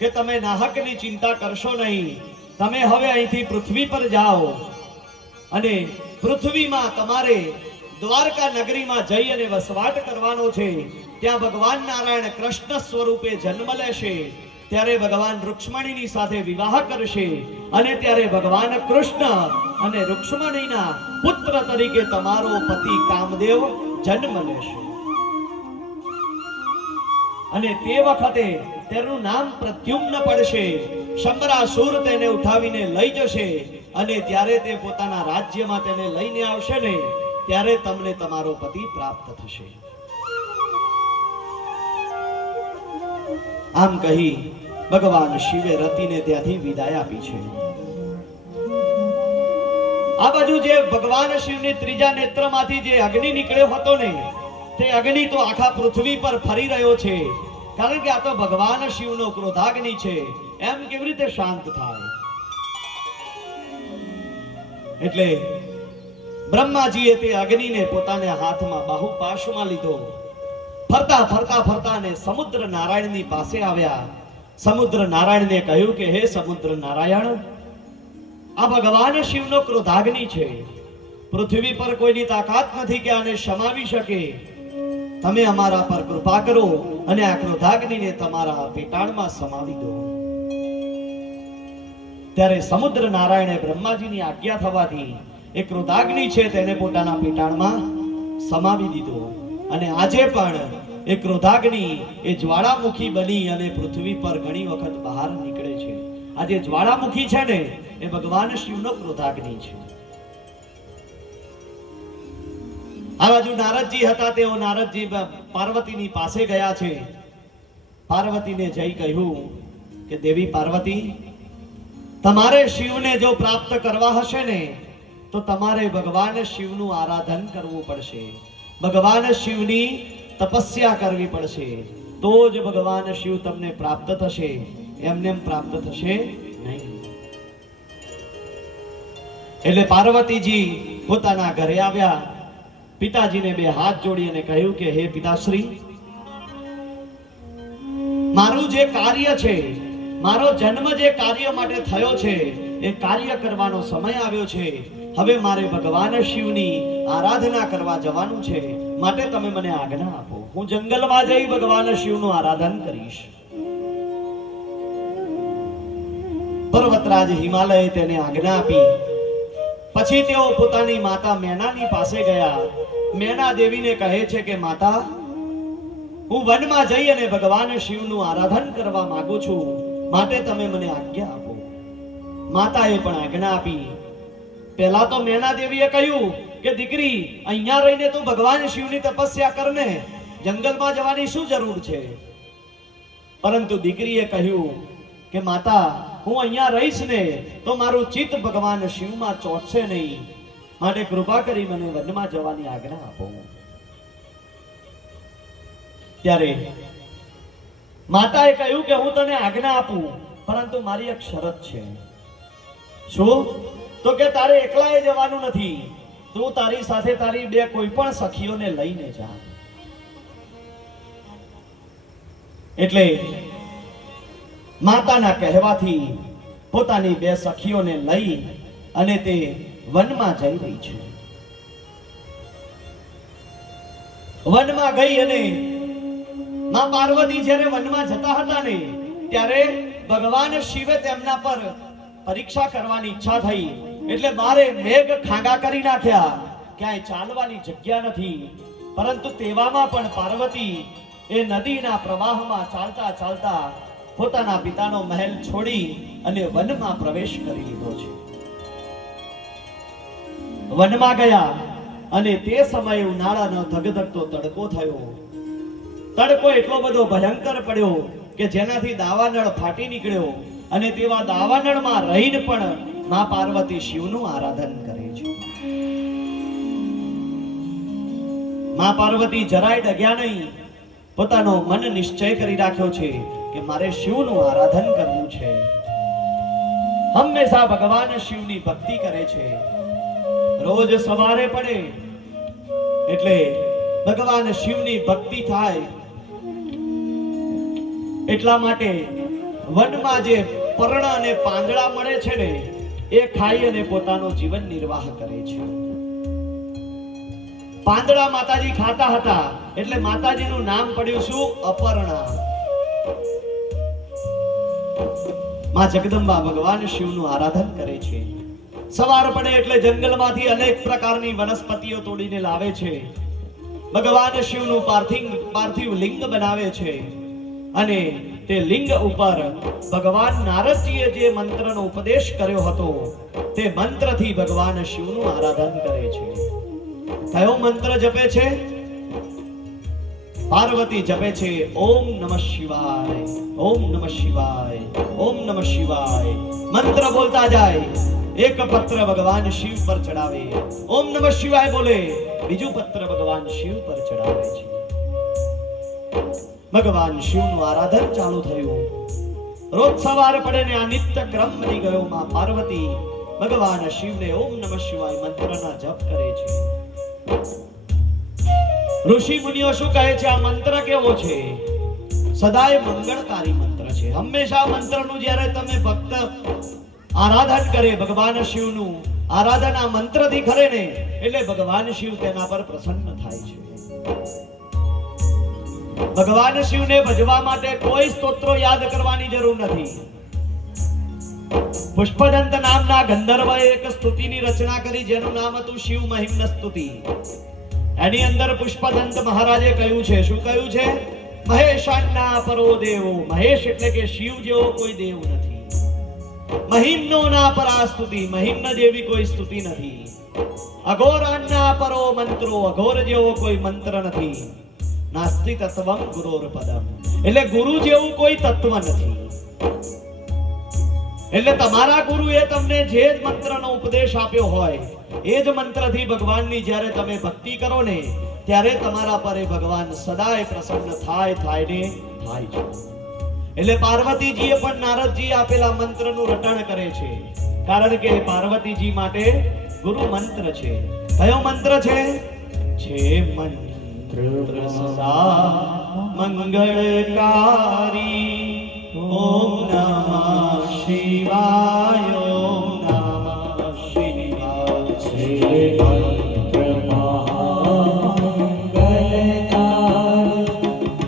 કે તમે નાહકની ચિંતા કરશો નહીં, તમે હવે અહીંથી પૃથ્વી પર જાઓ અને પૃથ્વીમાં તમારે દ્વારકા નગરીમાં જઈ અને વસવાટ કરવાનો છે. ત્યાં ભગવાન નારાયણ કૃષ્ણ સ્વરૂપે જન્મ લેશે, ત્યારે ભગવાન રૂક્ષ્મણીની સાથે વિવાહ કરશે અને ત્યારે ભગવાન કૃષ્ણ અને રૂક્ષ્મણીના પુત્ર તરીકે તમારો પતિ કામદેવ જન્મ લેશે અને તે વખતે તેનું નામ પ્રદ્યુમ્ન પડશે. શંબરાસુર તેને ઉઠાવીને લઈ જશે અને ત્યારે તે પોતાના રાજ્યમાં તેને લઈને આવશે ને ત્યારે તમને તમારો પતિ પ્રાપ્ત થશે. આમ કહી ભગવાન શિવે રતિને ત્યાંથી વિદાય આપી છે. આ બાજુ જે ભગવાન શિવની ત્રીજા નેત્રમાંથી જે અગ્નિ નીકળ્યો હતો ને તે અગ્નિ તો આખા પૃથ્વી પર ફરી રહ્યો છે, કારણ કે આ તો ભગવાન શિવનો ક્રોધાગ્નિ છે, એમ કેવી રીતે શાંત થાય? એટલે બ્રહ્માજીએ તે અગ્નિને પોતાના હાથમાં બાહુપાશમાં લીધો. ફરતા ફરતા ફરતા ને સમુદ્ર નારાયણની પાસે આવ્યા. સમુદ્ર નારાયણને કહ્યું કે હે સમુદ્ર નારાયણ, આ ભગવાન શિવનો ક્રોધાગ્નિ છે, પૃથ્વી પર કોઈની તાકાત નથી કે આને શમાવી શકે. તમે અમારા પર કૃપા કરો અને આ ક્રોધાગ્નિને તમારા પેટાળમાં સમાવી દો. ત્યારે સમુદ્ર નારાયણે બ્રહ્માજીની આજ્ઞા થવાથી એ ક્રોધાગ્નિ છે તેને પોતાના પેટાળમાં સમાવી દીધો અને આજે પણ એ ક્રોધાગ્નિ એ જ્વાળામુખી બની અને પૃથ્વી પર ઘણી વખત બહાર નીકળે છે. આ જે જ્વાળામુખી છે ને એ ભગવાન શિવનો ક્રોધાગ્નિ છે. આ બાજુ નારદજી હતા, તેઓ નારદજી પાર્વતીની પાસે ગયા છે. પાર્વતીને જઈ કહ્યું કે દેવી પાર્વતી, તમારે શિવને જો પ્રાપ્ત કરવા હશે ને તો તમારે ભગવાન શિવનું આરાધન કરવું પડશે, ભગવાન શિવની તપસ્યા કરવી પડશે, તો જ ભગવાન શિવ તમને પ્રાપ્ત થશે, એમને પ્રાપ્ત થશે નહીં. એટલે પાર્વતીજી પોતાના ઘરે આવ્યા, પિતાજીને બે હાથ જોડી અને કહ્યું કે હે પિતાશ્રી, મારું જે કાર્ય છે, મારો જન્મ જે કાર્ય માટે થયો છે એ કાર્ય કરવાનો સમય આવ્યો છે. હવે મારે ભગવાન શિવની આરાધના કરવા જવાનું છે, માટે તમે મને આજ્ઞા આપો. હું જંગલમાં જઈ ભગવાન શિવનું આરાધન કરીશ. પર્વતરાજ હિમાલયે તેને આજ્ઞા આપી. પછી તેઓ પોતાની માતા મેનાની પાસે ગયા. મેના દેવીને કહે છે કે માતા, હું વનમાં જઈ અને ભગવાન શિવનું આરાધન કરવા માંગુ છું, માટે તમે મને આજ્ઞા આપો. માતાએ પણ આજ્ઞા આપી. પહેલા તો મેના દેવીએ કહ્યું કે દીકરી, અહીંયા રહીને તું ભગવાન શિવની તપસ્યા કરને, જંગલમાં જવાની શું જરૂર છે? પરંતુ દીકરીએ કહ્યું કે માતા, હું અહીંયા રહીશ ને તો મારું ચિત્ત ભગવાન શિવમાં ચોટશે નહીં, માટે કૃપા કરી મને વનમાં જવાની આજ્ઞા આપો. ત્યારે માતાએ કહ્યું કે હું તને આજ્ઞા આપું, પરંતુ મારી એક શરત છે. શું? તો કે તારે એકલાએ જવાનું નથી, તું તારી સાથે તારી બે કોઈ પણ સખીઓને લઈને જા. એટલે માતાના કહેવાથી પોતાની બે સખીઓને લઈ અને તે વનમાં જઈ રહી છે. વનમાં ગઈ અને માં પાર્વતી જ્યારે વનમાં જતા હતા ને ત્યારે ભગવાન શિવે તેમના પર પરીક્ષા કરવાની ઈચ્છા થઈ. એટલે મારે મેઘ ખાંગા કરી નાખ્યા, ક્યાંય ચાલવાની જગ્યા નથી. પરંતુ તેવામાં પણ પાર્વતી એ નદીના પ્રવાહમાં ચાલતા ચાલતા પોતાના પિતાનો મહેલ છોડી અને વનમાં પ્રવેશ કરી લીધો છે. વનમાં ગયા અને તે સમયે ઉનાળાનો ધગધગતો તડકો થયો. તડકો એટલો બધો ભયંકર પડ્યો કે જેનાથી દાવાનળ ફાટી નીકળ્યો અને તેવા દાવાનળમાં રહીને પણ માં પાર્વતી શિવનું આરાધન કરે છે. માં પાર્વતી જરાય ડગ્યા નહીં, પોતાનો મન નિશ્ચય કરી રાખ્યો છે કે મારે શિવનું આરાધન કરવું છે. હંમેશા ભગવાન શિવની ભક્તિ કરે છે. રોજ સવારે પડે એટલે ભગવાન શિવની ભક્તિ થાય એટલા માટે વનમાં જે પર્ણ અને પાંદડા મળે છે ને એ ખાઈ અને પોતાનો જીવન નિર્વાહ કરે છે. પાંદડા માતાજી ખાતા હતા એટલે માતાજીનું નામ પડ્યું શું? અપર્ણા. માં જગદંબા ભગવાન શિવનું આરાધન કરે છે. સવાર પડે એટલે જંગલમાંથી અનેક પ્રકારની વનસ્પતિઓ તોડીને લાવે છે. ભગવાન શિવનું પાર્થિવ લિંગ બનાવે છે અને તે લિંગ ઉપર ભગવાન નારદજીએ જે મંત્રનો ઉપદેશ કર્યો હતો તે મંત્રથી ભગવાન શિવનું આરાધન કરે છે. કયો મંત્ર જપે છે? પાર્વતી જપે છે ઓમ નમઃ શિવાય, ઓમ નમઃ શિવાય, ઓમ નમઃ શિવાય. મંત્ર બોલતા જાય. એક પત્ર ભગવાન શિવ પર ચડાવે, ઓમ નમઃ શિવાય બોલે, બીજું પત્ર ભગવાન શિવ પર ચડાવે છે. ભગવાન શિવનું આરાધન ચાલુ થયું. રોજ સવારે પડે ને આ નિત્ય ક્રમ બની ગયો. માં પાર્વતી ભગવાન શિવને ઓમ નમઃ શિવાય મંત્રના જપ કરે છે. ઋષિ મુનિઓ શું કહે છે? આ મંત્ર કેવો છે? સદાય મંગળકારી મંત્ર છે. હંમેશા મંત્રનું જ્યારે તમે ભક્ત આરાધન કરે, ભગવાન શિવનું આરાધન આ મંત્રથી કરે ને એટલે ભગવાન શિવ તેના પર પ્રસન્ન થાય છે. ભગવાન શિવને ભજવા માટે કોઈ સ્તોત્રો યાદ કરવાની જરૂર નથી. પુષ્પદંત નામના ગંધર્વએ એક સ્તુતિની રચના કરી જેનું નામ હતું શિવ મહિમ્ન સ્તુતિ. એની અંદર પુષ્પદંત મહારાજે કહ્યું છે, શું કહ્યું છે? મહેશાના પરો દેવો. મહેશ એટલે કે શિવ જેવો કોઈ દેવ નથી. મહિમ્નો ના પરા સ્તુતિ. મહિમ્ન જેવી કોઈ સ્તુતિ નથી. અઘોરાના પરો મંત્રો. અઘોર જેવો કોઈ મંત્ર નથી. નાસ્તિ તત્વમ ગુરોર પદમ. એટલે ગુરુ જેવું કોઈ તત્વ નથી. એટલે તમારા ગુરુએ તમને જે જ મંત્રનો ઉપદેશ આપ્યો હોય એ જ મંત્રથી ભગવાનની જ્યારે તમે ભક્તિ કરો ને ત્યારે તમારા પર એ ભગવાન સદાય પ્રસન્ન થાય છે. એટલે પાર્વતીજીએ પણ નારદજી આપેલા મંત્રનું રટણ કરે છે, કારણ કે પાર્વતીજી માટે ગુરુ મંત્ર છે. કયો મંત્ર છે? જે મંત્ર સદા મંગળકારી. ઓમ નમઃ શિવાય, ઓમ નમઃ શિવાય. શ્રી મંત્ર મહામંગલકારી.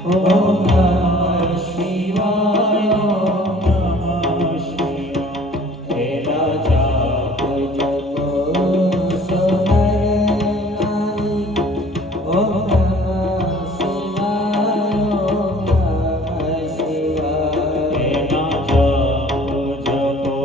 ઓમ નમઃ શિવાય, ઓમ નમઃ શિવાય. તેરા જાપ જપો સોનરનારી. ઓમ નમઃ શિવાય, ઓમ નમઃ શિવાય. તેરા જાપ જપો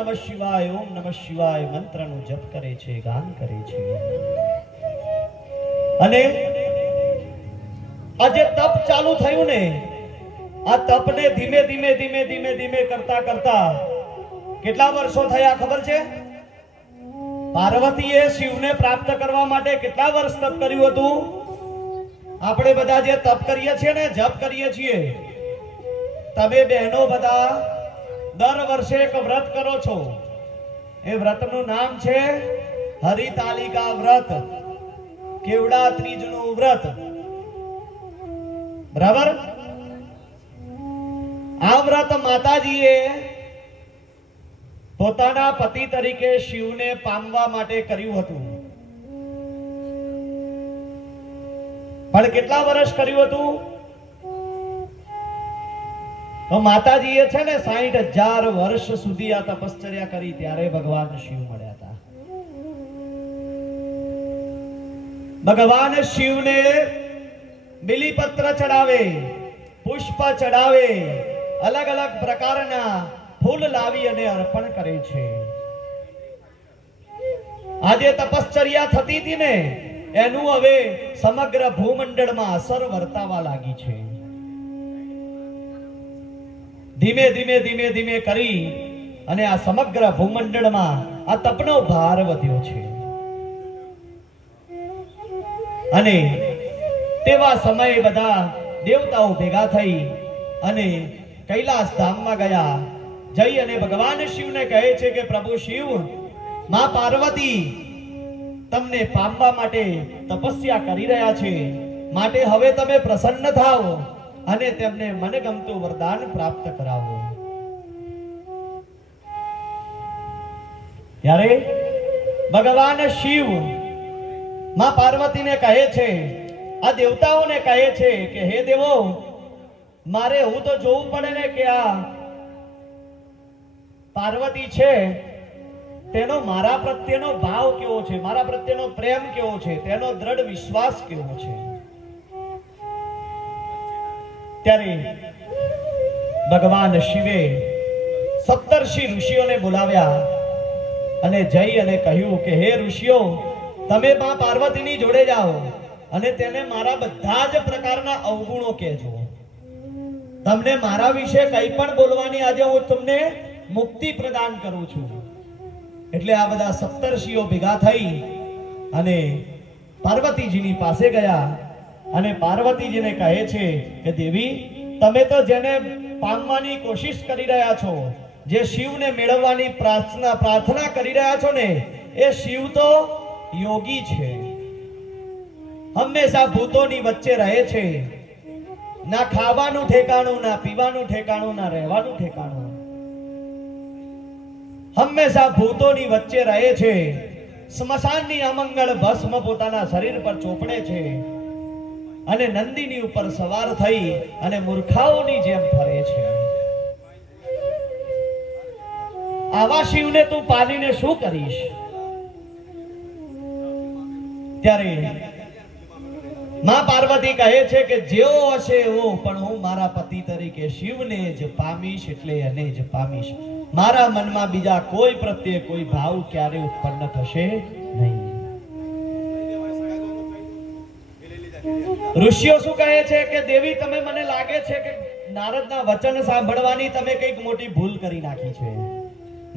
નમઃ શિવાય મંત્રનો જપ કરે છે, ગાન કરે છે. અને આ જે તપ ચાલુ થયું ને, આ તપને ધીમે ધીમે કરતા કરતા કેટલા વર્ષો થયા ખબર છે? પાર્વતીએ શિવને પ્રાપ્ત કરવા માટે કેટલા વર્ષ તપ કર્યું હતું? આપણે બધા જે તપ કરીએ છીએ ને, જપ કરીએ છીએ, તમે બહેનો બધા દર વર્ષે એક વ્રત કરો છો. એ વ્રતનું નામ છે હરિતાલિકા વ્રત, કેવડા ત્રીજનું વ્રત. બરાબર? આ વ્રત માતાજીએ પોતાના પતિ તરીકે શિવને પામવા માટે કર્યું હતું. પણ કેટલા વર્ષ કર્યું હતું? તો માતાજીએ છે ને 60,000 વર્ષ સુધી આ તપશ્ચર્યા કરી, ત્યારે ભગવાન શિવ મળ્યા હતા. ભગવાન શિવને બિલીપત્ર ચડાવે, પુષ્પ ચડાવે, અલગ અલગ પ્રકારના ફૂલ લાવી અને અર્પણ કરે છે. આજે તપશ્ચર્યા થતી હતી ને, એનું હવે સમગ્ર ભૂમંડળમાં અસર વર્તાવા લાગી છે. ધીમે ધીમે કરી અને આ સમગ્ર ભૂમંડળમાં આ તપનો ભાર વધ્યો છે. અને તેવા સમયે બધા દેવતાઓ ભેગા થઈ અને કૈલાસ ધામમાં ગયા. જઈ અને ભગવાન શિવને કહે છે કે પ્રભુ શિવ, માં પાર્વતી તમને પામવા માટે તપસ્યા કરી રહ્યા છે, માટે હવે તમે પ્રસન્ન થાઓ અને તેમને મનગમતું વરદાન પ્રાપ્ત કરાવો. ત્યારે ભગવાન શિવ માં પાર્વતીને કહે છે, આ દેવતાઓને કહે છે કે હે દેવો, મારે હું તો જોવું પડે ને કે આ પાર્વતી છે તેનો મારા પ્રત્યેનો ભાવ કેવો છે, મારા પ્રત્યેનો પ્રેમ કેવો છે, તેનો દ્રઢ વિશ્વાસ કેવો છે. ત્યારે ભગવાન શિવે 17 ઋષિઓને બોલાવ્યા અને જઈ અને કહ્યું કે હે ઋષિઓ, તમે માં પાર્વતીની જોડે જાઓ અને તેને મારા બધા જ પ્રકારના અવગુણો કહેજો. તમને મારા વિશે કંઈ પણ બોલવાની આજે હું તમને મુક્તિ પ્રદાન કરું છું. એટલે આ બધા 17 ભેગા થઈ અને પાર્વતીજીની પાસે ગયા અને પાર્વતીજીને કહે છે કે દેવી, તમે તો જેને પામવાની કોશિશ કરી રહ્યા છો, જે શિવને મેળવવાની પ્રાર્થના કરી રહ્યા છો ને, એ શિવ તો યોગી છે, હંમેશા ભૂતોની વચ્ચે રહે છે. ના ખાવાનું ઠેકાણું, ના પીવાનું ઠેકાણું, ના રહેવાનું ઠેકાણું, હંમેશા ભૂતોની વચ્ચે રહે છે. સ્મશાનની અમંગળ ભસ્મ પોતાના શરીર પર ચોપડે છે અને નંદીની ઉપર સવાર થઈ અને મૂર્ખાઓની જેમ ફરે છે. આવા શિવને તું પાલીને શું કરીશ? ત્યારે માં પાર્વતી કહે છે કે જેવો હશે એવો, પણ હું મારા પતિ તરીકે શિવને જ પામીશ, એટલે એને જ પામીશ. મારા મનમાં બીજા કોઈ પ્રત્યે કોઈ ભાવ ક્યારે ઉત્પન્ન થશે નહીં. ઋષિઓ શું કહે છે કે દેવી, તમે મને લાગે છે કે નારદના વચન સાંભળવાની તમે કંઈક મોટી ભૂલ કરી નાખી છે.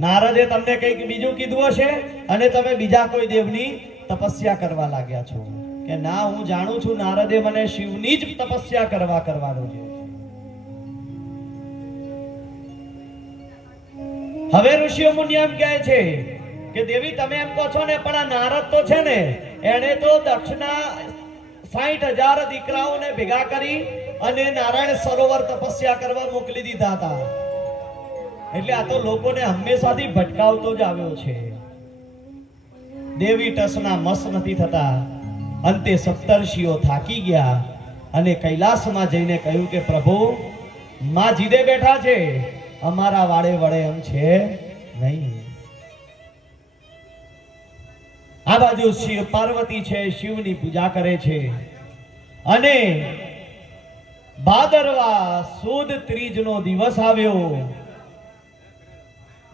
નારદે તમને કંઈક બીજું કીધું હશે અને તમે બીજા કોઈ દેવની તપસ્યા કરવા લાગ્યા છો. કે ના, હું જાણું છું, નારદે મને શિવની જ તપસ્યા કરવાનું છે. હવે ઋષિઓ મુનિ એમ કહે છે કે દેવી, તમે એમ કહો છો ને, પણ આ નારદ તો છે ને, એને તો દક્ષના 60,000 દીકરાઓને ભેગા કરી અને નારાયણ સરોવર તપસ્યા કરવા મોકલી દીધા હતા. એટલે આ તો લોકોને હંમેશાથી ભટકાવતો જ આવ્યો છે. દેવી ટસના મસ નથી થતા. અંતે 17 થાકી ગયા અને કૈલાસમાં જઈને કહ્યું કે પ્રભુ, માં જીદે બેઠા છે, અમારા વાડે વડે એમ છે નહીં. આ બાજુ શિવ પાર્વતી છે, શિવની પૂજા કરે છે અને ભાદરવા સુદ ત્રીજનો દિવસ આવ્યો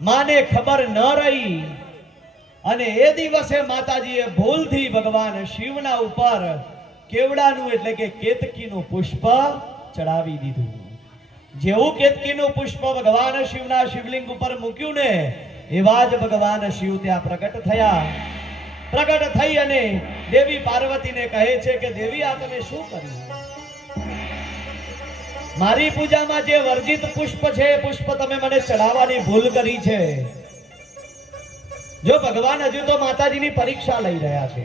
માને ખબર ન રહી અને એ દિવસે માતાજીએ ભૂલથી ભગવાન શિવના ઉપર કેવડાનું એટલે કે કેતકીનું પુષ્પ ચડાવી દીધું. જેવું કેતકીનું પુષ્પ ભગવાન શિવના શિવલિંગ ઉપર મૂક્યું ને એવા જ ભગવાન શિવ ત્યાં પ્રગટ થયા. પ્રગટ થઈ અને દેવી પાર્વતીને કહે છે કે દેવી આ તમે શું કર્યું? મારી પૂજામાં જે વર્જિત પુષ્પ છે એ પુષ્પ તમે મને ચડાવવાની ભૂલ કરી છે. જો ભગવાન હજુ તો માતાજીની પરીક્ષા લઈ રહ્યા છે.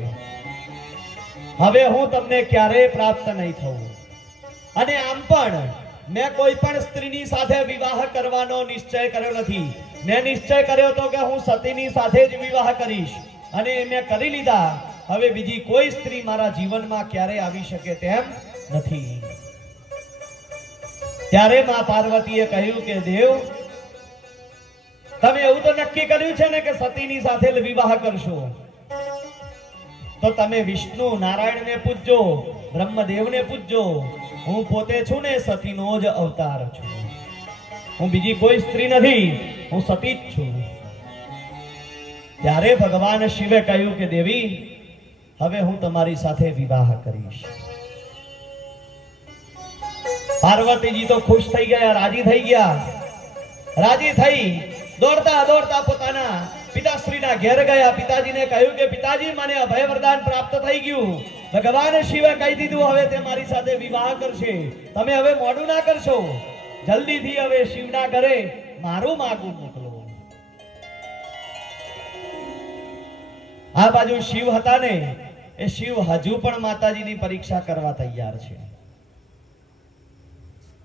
હવે હું તમને ક્યારેય પ્રાપ્ત નહીં થઉં. અને આમ પણ મેં કોઈ પણ સ્ત્રીની સાથે વિવાહ કરવાનો નિશ્ચય કર્યો નથી. મેં નિશ્ચય કર્યો હતો કે હું સતીની સાથે જ વિવાહ કરીશ અને એ મેં કરી લીધા. હવે બીજી કોઈ સ્ત્રી મારા જીવનમાં ક્યારે આવી શકે તેમ નથી. ત્યારે માં પાર્વતીએ કહ્યું કે દેવ તમે એવું તો નક્કી કર્યું છે ને કે સતીની સાથે વિવાહ કરશો, તો તમે વિષ્ણુ નારાયણને પૂજજો, બ્રહ્મદેવને પૂજજો. હું પોતે છું ને સતીનો જ અવતાર છું. હું બીજી કોઈ સ્ત્રી નથી, હું સતી જ છું. ત્યારે ભગવાન શિવે કહ્યું કે દેવી હવે હું તમારી સાથે વિવાહ કરીશ. પાર્વતીજી તો ખુશ થઈ ગયા, રાજી થઈ ગયા. રાજી થઈ દોડતા દોડતા પોતાના પિતાશ્રીના ઘેર ગયા. પિતાજીને કહ્યું કે પિતાજી મને અભય વરદાન પ્રાપ્ત થઈ ગયું. ભગવાન શિવે કહી દીધું હવે તે મારી સાથે વિવાહ કરશે. તમે હવે મોડું ના કરશો, જલ્દીથી હવે શિવના ઘરે મારું માગું મોકલો. આ બાજુ શિવ હતા ને એ શિવ હજુ પણ માતાજીની પરીક્ષા કરવા તૈયાર છે.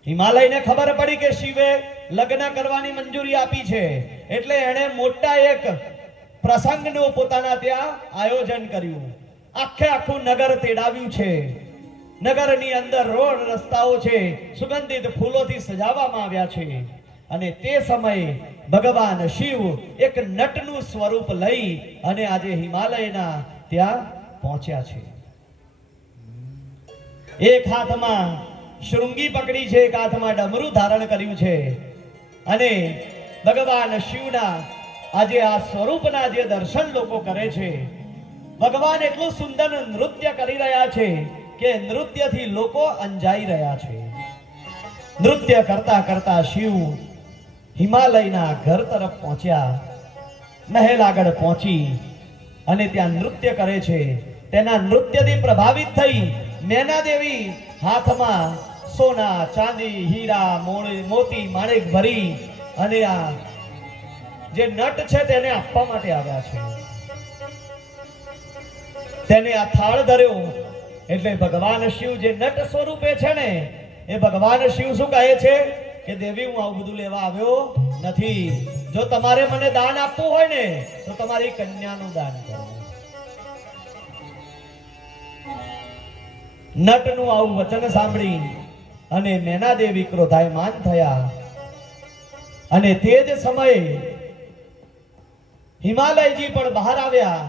હિમાલયને ખબર પડી કે શિવે લગ્ન કરવાની મંજૂરી આપી છે એટલે એણે મોટા એક પ્રસંગનું પોતાના ત્યાં આયોજન કર્યું. આખે આખું નગર તેડાવ્યું છે. નગરની અંદર રોડ રસ્તાઓ છે સુગંધિત ફૂલોથી સજાવવામાં આવ્યા છે. અને તે સમયે ભગવાન શિવ એક નટનું સ્વરૂપ લઈ અને આજે હિમાલયના ત્યાં પહોંચ્યા છે. એક હાથમાં શૃંગી પકડી છે, એક હાથમાં ડમરું ધારણ કર્યું છે. અને ભગવાન શિવના આજે આ સ્વરૂપના જે દર્શન લોકો કરે છે, ભગવાન એટલું સુંદર નૃત્ય કરી રહ્યા છે કે નૃત્યથી લોકો અંજાઈ રહ્યા છે. નૃત્ય કરતા કરતા શિવ હિમાલયના ઘર તરફ પહોંચ્યા. મહેલ આગળ પહોંચી અને ત્યાં નૃત્ય કરે છે. તેના નૃત્યથી પ્રભાવિત થઈ મેના દેવી હાથમાં સોના ચાંદી હીરા મોતી માણેક ભરી અને આ જે નટ છે તેને આપવા માટે આવ્યા છે. તેને આ થાળ ધર્યો એટલે ભગવાન શિવ જે નટ સ્વરૂપે છે ને એ ભગવાન શિવ શું કહે છે કે દેવી હું આવું બધું લેવા આવ્યો નથી. જો તમારે મને દાન આપવું હોય ને તો તમારી કન્યાનું દાન કરો. નટનું આવું વચન સાંભળી અને મેના દેવી ક્રોધાયમાન થયા. અને તે જ સમયે હિમાલયજી પણ બહાર આવ્યા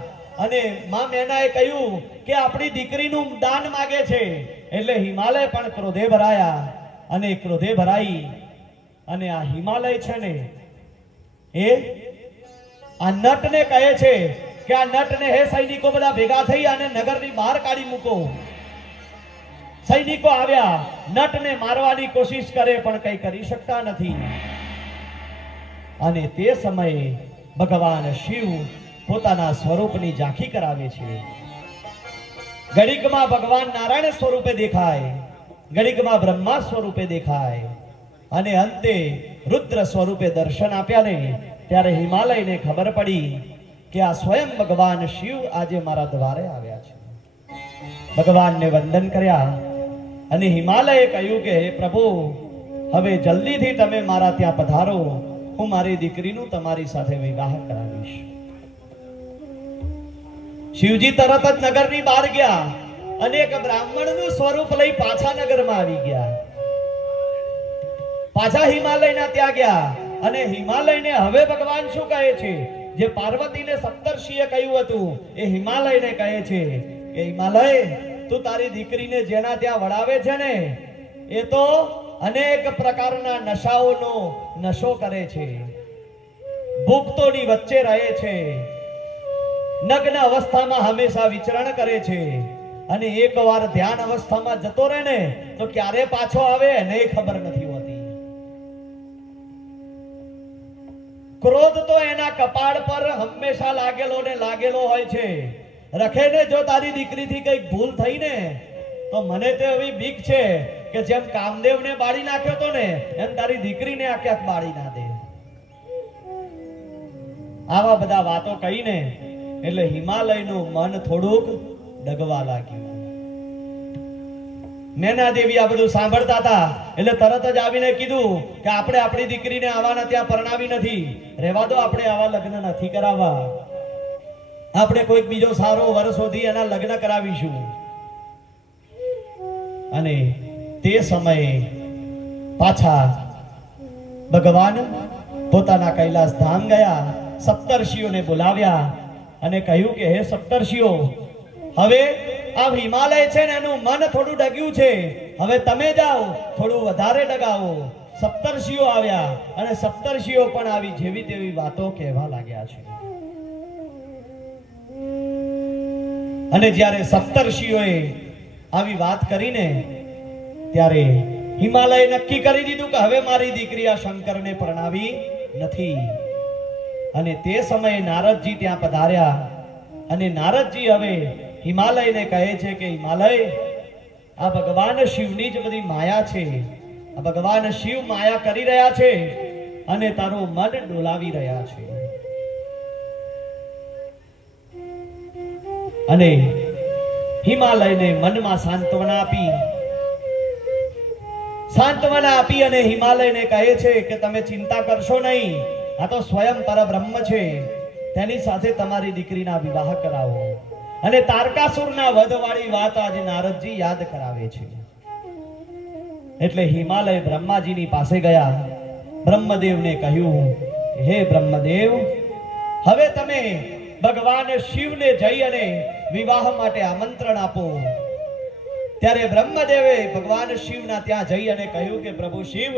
અને માં મેનાએ કહ્યું કે આપણી દીકરીનું દાન માગે છે. એટલે હિમાલય પણ ક્રોધે ભરાયા અને ક્રોધે ભરાઈ અને આ હિમાલય છે ને એ આ નટને કહે છે કે આ નટને હે સૈનિકો બધા ભેગા થઈ અને નગરની બહાર કાઢી મૂકો. સૈનિકો આવ્યા, નટને મારવાની કોશિશ કરે પણ કંઈ કરી શકતા નથી. અને તે સમયે ભગવાન શિવ પોતાના સ્વરૂપની ઝાંખી કરાવે છે. ઘડીકમાં ભગવાન નારાયણ સ્વરૂપે દેખાય, ઘડીકમાં બ્રહ્મા સ્વરૂપે દેખાય અને અંતે રુદ્ર સ્વરૂપે દર્શન આપ્યા ને ત્યારે હિમાલયને ખબર પડી કે આ સ્વયં ભગવાન શિવ આજે મારા દ્વારે આવ્યા છે. ભગવાનને વંદન કર્યા અને હિમાલયે કહ્યું કે હે પ્રભુ હવે જલ્દીથી તમે મારા ત્યાં પધારો, હું મારી દીકરીનું તમારી સાથે વિવાહ કરાવીશ. શિવજી તરત જ નગરની બહાર ગયા અને એક બ્રાહ્મણનું સ્વરૂપ લઈ પાછા નગરમાં આવી ગયા. પાછા હિમાલયના ત્યાં ગયા અને હિમાલયને હવે ભગવાન શું કહે છે? જે પાર્વતીને સપ્તર્ષિએ કહ્યું હતું એ હિમાલયને કહે છે કે હિમાલય તું તારી દીકરીને જેના ત્યાં વડાવે છે ને એ તો અનેક પ્રકારના નશાઓનો નશો કરે છે. ભૂખતોની વચ્ચે રહે છે, નગ્ન અવસ્થામાં હંમેશા વિચરણ કરે છે, અને એકવાર ધ્યાન અવસ્થામાં જતો રહે ને તો ક્યારે પાછો આવે એને ખબર નથી હોતી. ક્રોધ તો એના કપાળ પર હંમેશા લાગેલો ને લાગેલો હોય છે. રખે ને જો તારી દીકરીથી કઈક ભૂલ થઈ ને તો મને તો એવી બીક છે કે જેમ કામદેવને બાળી નાખ્યો તો ને એમ તારી દીકરીને આખે બાળી ના દે. આવા બધા વાતો કહીને એટલે હિમાલયનું મન થોડુંક ડગવા લાગ્યું. નૈના દેવી આ બધું સાંભળતા હતા એટલે તરત જ આવીને કીધું કે આપણે આપણી દીકરીને આવાના ત્યાં પરણાવી નથી, રહેવા દો, આપણે આવા લગ્ન નથી કરાવવા, આપણે કોઈક બીજો સારો વર શોધી એના લગ્ન કરાવીશું. અને તે સમયે પાછા ભગવાન પોતાના કૈલાસ ધામ ગયા, સપ્તર્ષિઓને બોલાવ્યા અને કહ્યું કે હે સપ્તર્ષિઓ, હવે આ હિમાલય છે ને એનું મન થોડું ડગ્યું છે, હવે તમે જાઓ થોડું વધારે ડગાવો. સપ્તર્ષિઓ આવ્યા અને સપ્તર્ષિઓ પણ આવી જેવી તેવી વાતો કહેવા લાગ્યા છે. અને જ્યારે સપ્તર્ષિઓએ આવી વાત કરીને ત્યારે હિમાલય નક્કી કરી દીધું કે હવે મારી દીકરી આ શંકરને પરણાવી નથી. અને તે સમયે નારદજી ત્યાં પધાર્યા અને નારદજી હવે હિમાલયને કહે છે કે હિમાલય, આ ભગવાન શિવની જ બધી માયા છે, આ ભગવાન શિવ માયા કરી રહ્યા છે અને તારું મન ડોલાવી રહ્યા છે. અને હિમાલયને મનમાં સાંત્વના આપી અને હિમાલયને કહે છે કે તમે ચિંતા કરશો નહીં, આ તો સ્વયં પરબ્રહ્મ છે, તેની સાથે તમારી દીકરીના વિવાહ કરાવો. અને તારકાસુરના વધવાળી વાત આજે નારદજી યાદ કરાવે છે. એટલે હિમાલય બ્રહ્માજીની પાસે ગયા, બ્રહ્મદેવને કહ્યું, હે બ્રહ્મદેવ, હવે તમે ભગવાન શિવને જઈ અને વિવાહ માટે આમંત્રણ આપો. ત્યારે બ્રહ્મદેવે ભગવાન શિવના ત્યાં જઈ અને કહ્યું કે પ્રભુ શિવ,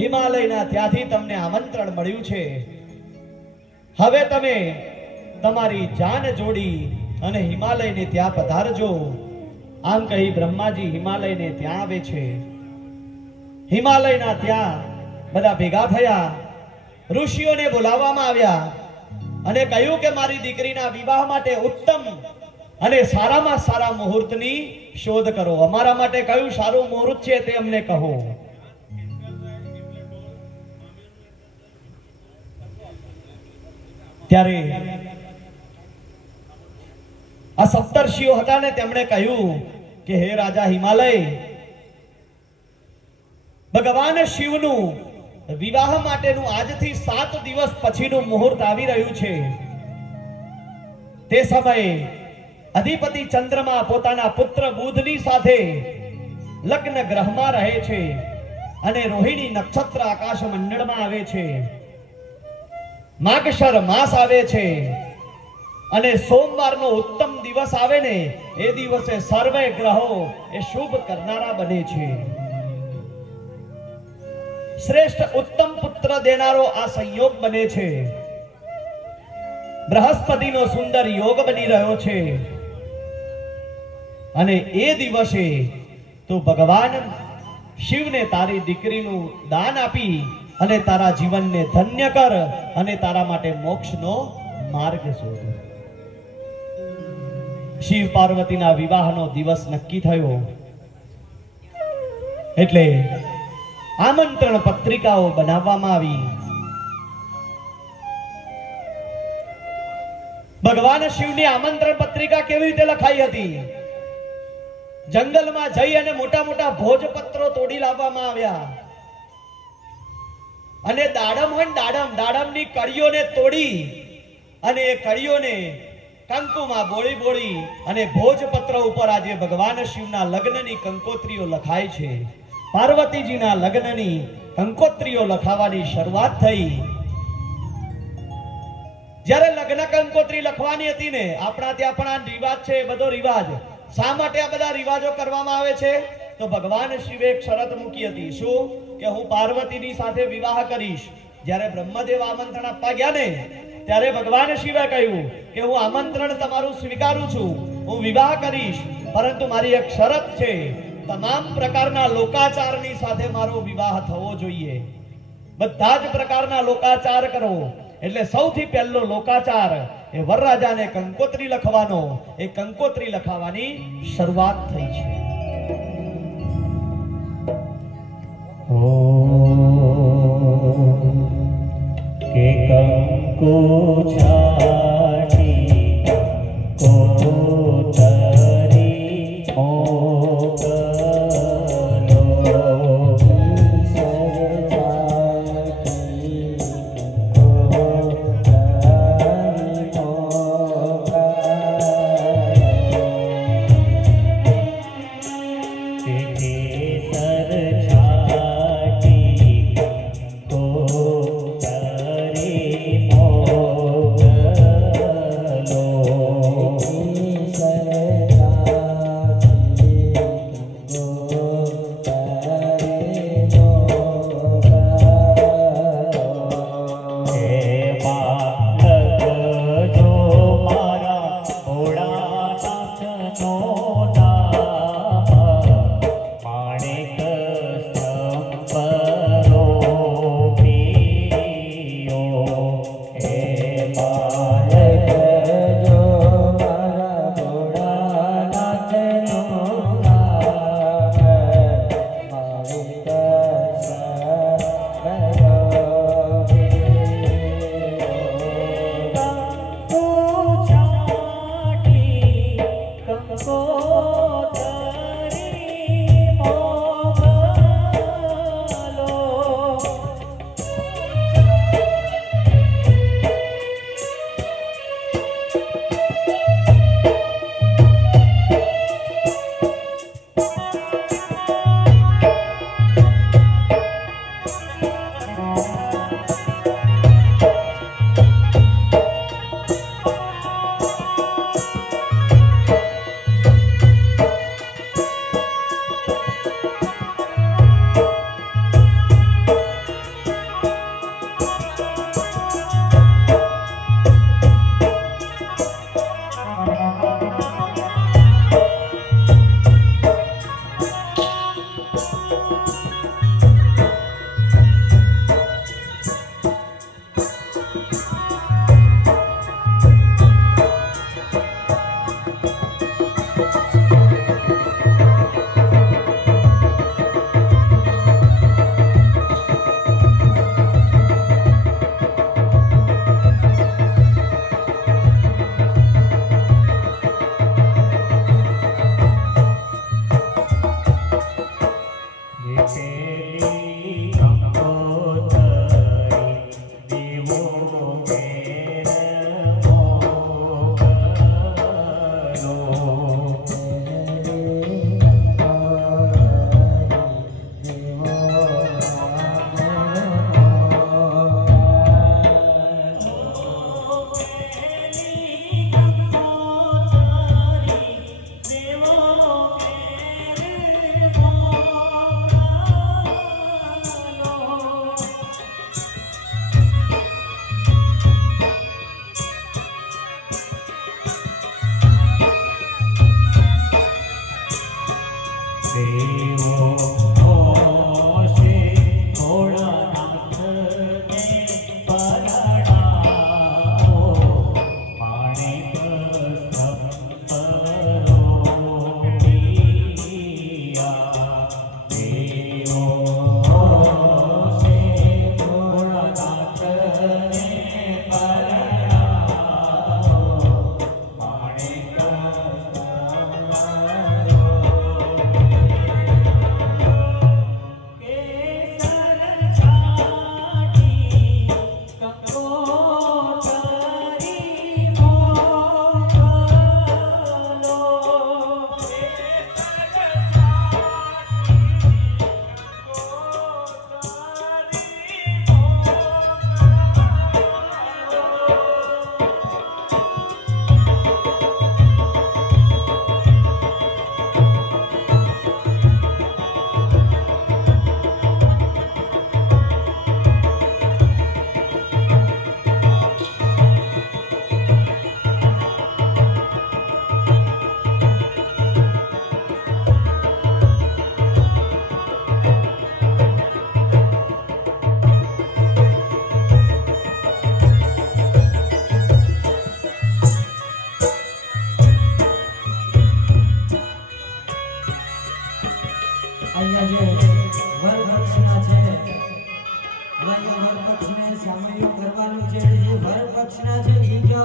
હિમાલયના ત્યાંથી તમને આમંત્રણ મળ્યું છે, હવે તમે તમારી જાન જોડી અને હિમાલયને ત્યાં પધારજો. આમ કહી બ્રહ્માજી હિમાલયને ત્યાં આવે છે. હિમાલયના ત્યાં બધા ભેગા થયા, ઋષિઓને બોલાવવામાં આવ્યા અને કહ્યું કે મારી દીકરીના વિવાહ માટે ઉત્તમ અને સારામાં સારા મુહૂર્તની શોધ કરો. અમારા માટે કયું સારું મુહૂર્ત છે તે અમને કહો. ત્યારે આ સપ્તર્ષિઓ હતા ને તેમણે કહ્યું કે હે રાજા હિમાલય, ભગવાન શિવનું વિવાહ માટેનું આજથી 7 દિવસ પછીનું મુહૂર્ત આવી રહ્યું છે. તે સમયે અધિપતિ ચંદ્રમા પોતાના પુત્ર બુધની સાથે લગ્ન ગ્રહમાં રહે છે અને રોહિણી નક્ષત્ર આકાશ મંડળમાં આવે છે. માગશર માસ આવે છે અને સોમવારનો ઉત્તમ દિવસ આવે ને એ દિવસે સર્વે ગ્રહો એ શુભ કરનારા બને છે. શ્રેષ્ઠ ઉત્તમ પુત્ર દેનારો આ સંયોગ બને છે. બૃહસ્પતિનો સુંદર યોગ બની રહ્યો છે અને એ દિવસે તું ભગવાન શિવને તારી દીકરીનું દાન આપી અને તારા જીવનને ધન્ય કર અને તારા માટે મોક્ષનો માર્ગ શોધ. શિવ પાર્વતીના વિવાહનો દિવસ નક્કી થયો એટલે આમંત્રણ પત્રિકાઓ બનાવવામાં આવી. ભગવાન શિવની આમંત્રણ પત્રિકા કેવી રીતે લખાઈ હતી? જંગલમાં જઈ અને મોટા મોટા ભોજપત્રો તોડી લાવવામાં આવ્યા અને દાડમ હોય દાડમની કળીઓને તોડી અને એ કળીઓને કંકુમાં બોળી બોળી અને ભોજપત્ર ઉપર આજે ભગવાન શિવના લગ્નની કંકોત્રીઓ લખાય છે. પાર્વતીજીના લગ્નની કંકોત્રીઓ લખાવાની શરૂઆત થઈ. જ્યારે લગ્ન કંકોત્રી લખવાની હતી ને, આપણા ત્યાં પણ આ રિવાજ છે, બધો રિવાજ. શા માટે આ બધા રિવાજો કરવામાં આવે છે? તો ભગવાન શિવે એક શરત મૂકી હતી. શું? કે હું પાર્વતીની સાથે વિવાહ કરીશ, જ્યારે બ્રહ્મદેવ આમંત્રણ આપવા ગયા ને ત્યારે ભગવાન શિવે કહ્યું કે હું આમંત્રણ તમારું સ્વીકારું છું, હું વિવાહ કરીશ, પરંતુ મારી એક શરત છે, તમામ પ્રકારના લોકાચારની સાથે મારો વિવાહ થવો જોઈએ, બધા જ પ્રકારના લોકાચાર કરો. એટલે સૌથી પહેલો લોકાચાર એ વરરાજાને કંકોત્રી લખવાનો, એ કંકોત્રી લખાવાની શરૂઆત થઈ છે. કે કંકુ છાટી કોતરી મોકલો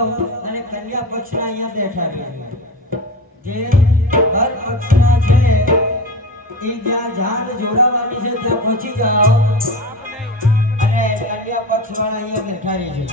અને કન્યા પક્ષના અહીંયા બેઠા છે જે હર પક્ષના છે એ જ્યાં જાન જોડાવાની છે ત્યાં પહોંચી જાઓ અને કન્યા પક્ષ વાળા અહીંયા બેઠા છે.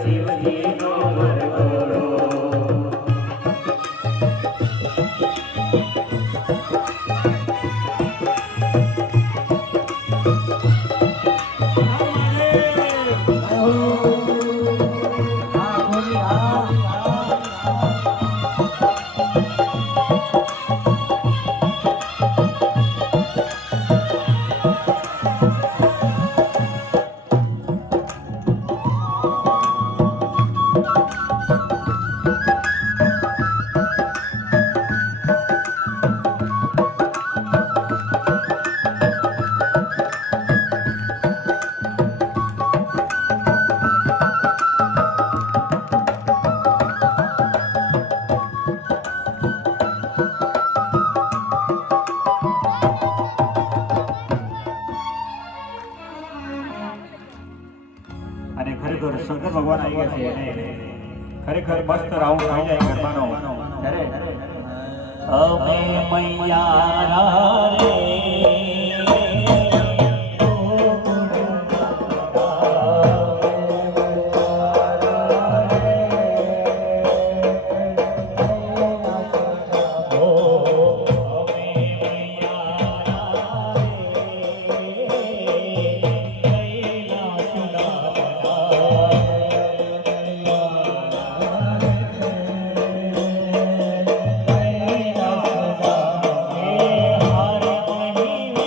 શિવજીનો વરઘોડો. અને ખરેખર શંકર ભગવાન આવી ગયા છે અને ખરેખર મસ્ત રાઉન્ડ થઈ જાય ગરબાનો ત્યારે અમે મૈયા રે હાર મહી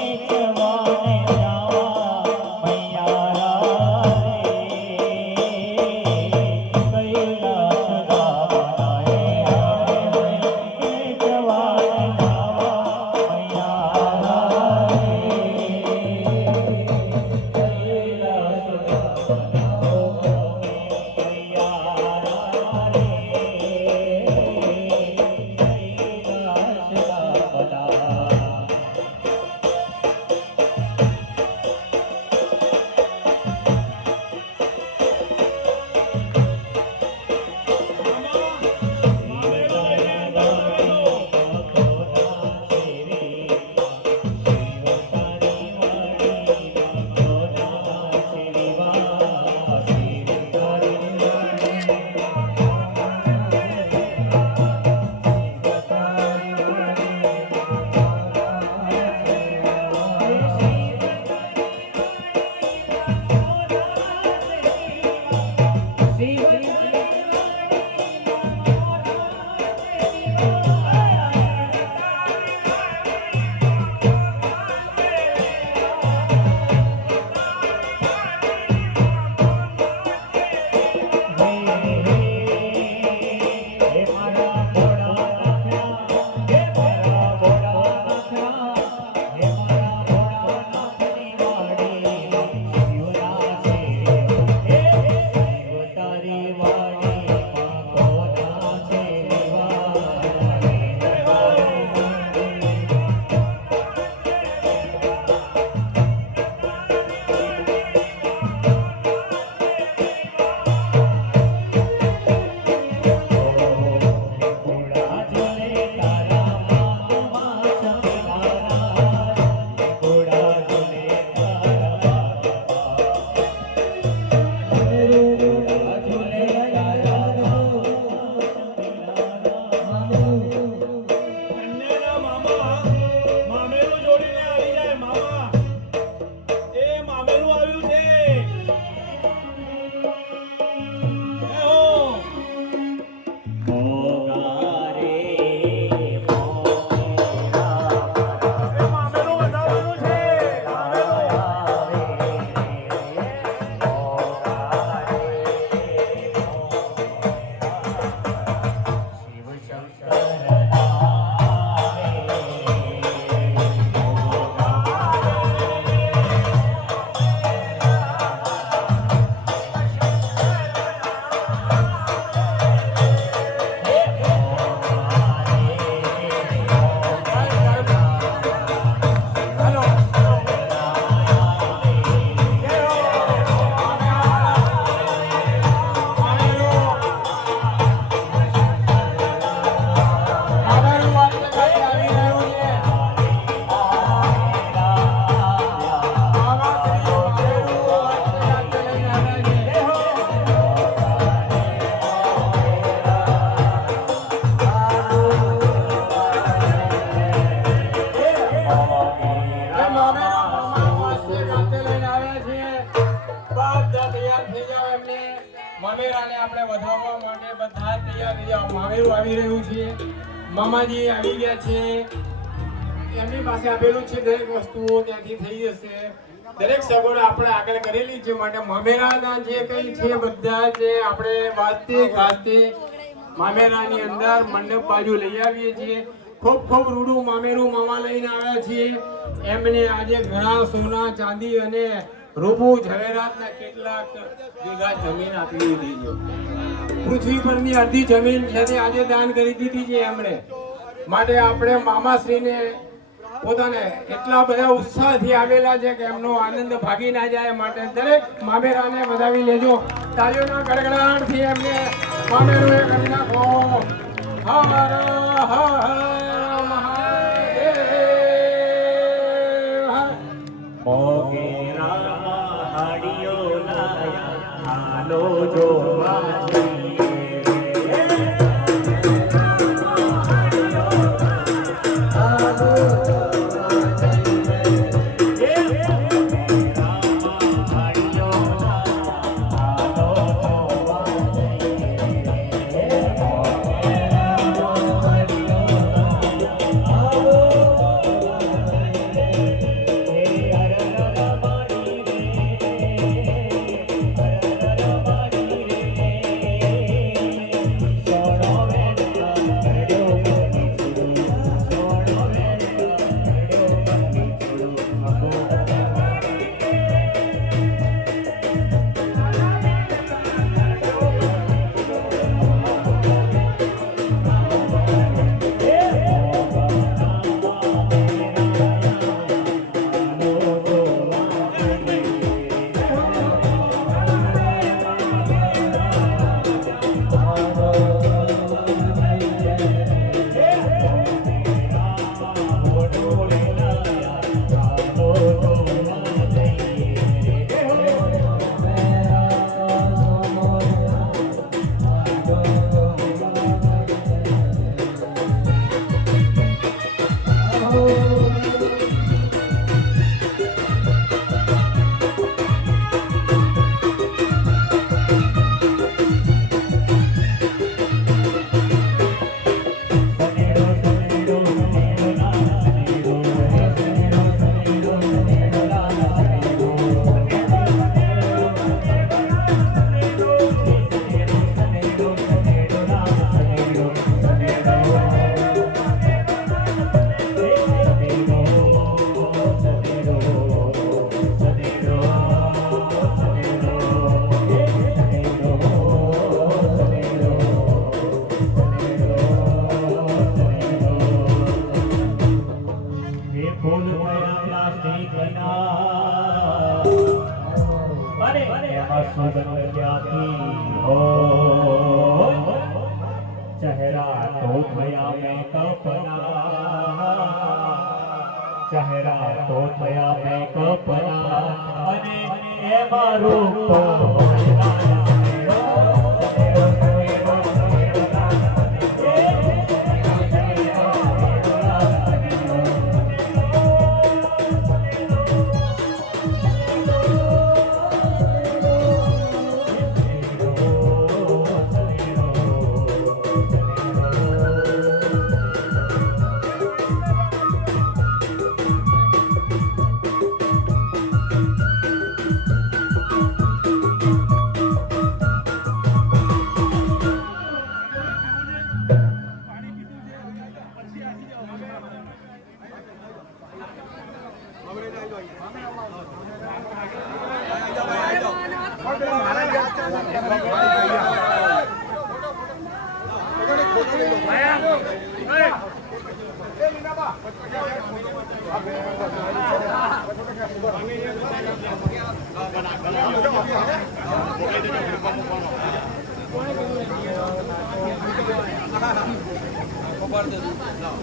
મામાને વધાવવા માટે બધા તૈયાર થઈ જાઓ. મામેરું આવી રહ્યું છે, મામાજી આવી ગયા છે. એમની પાસે આપેલું છે દરેક વસ્તુઓ ત્યાંથી થઈ જશે. દરેક સગવડ આપણે આગળ કરેલી છે માટે મામેરાના જે કંઈ છે બધા જે આપણે વાતે ગાતે મામેરાની અંદર મંડપ બાજુ લઈ આવીએ છીએ. ખૂબ ખૂબ રૂડું મામેરું મામા લઈને આવ્યા છીએ. એમને આજે ઘણા સોના ચાંદી અને રૂપું ઝવેરાતના કેટલાક વીઘા જમીન આપી દીધી છે. પૃથ્વી પરની અડધી જમીન છે તે આજે દાન કરી દીધી છે એમણે. માટે આપણે મામાશ્રીને પોતાને એટલા બધા ઉત્સાહથી આવેલા છે કે એમનો આનંદ ભાગી ના જાય માટે દરેક મામેરાને વધાવી લેજો. તાળીઓના ગડગડાટથી એમને મામેરું એ કરી નાખો. હર હર મહાદેવ. મોગેરામાં હાડીઓ લાયા હાલો જોવા चेहरा तो भया मैं कपना, चेहरा तो भया मैं कपना अने एमा रूप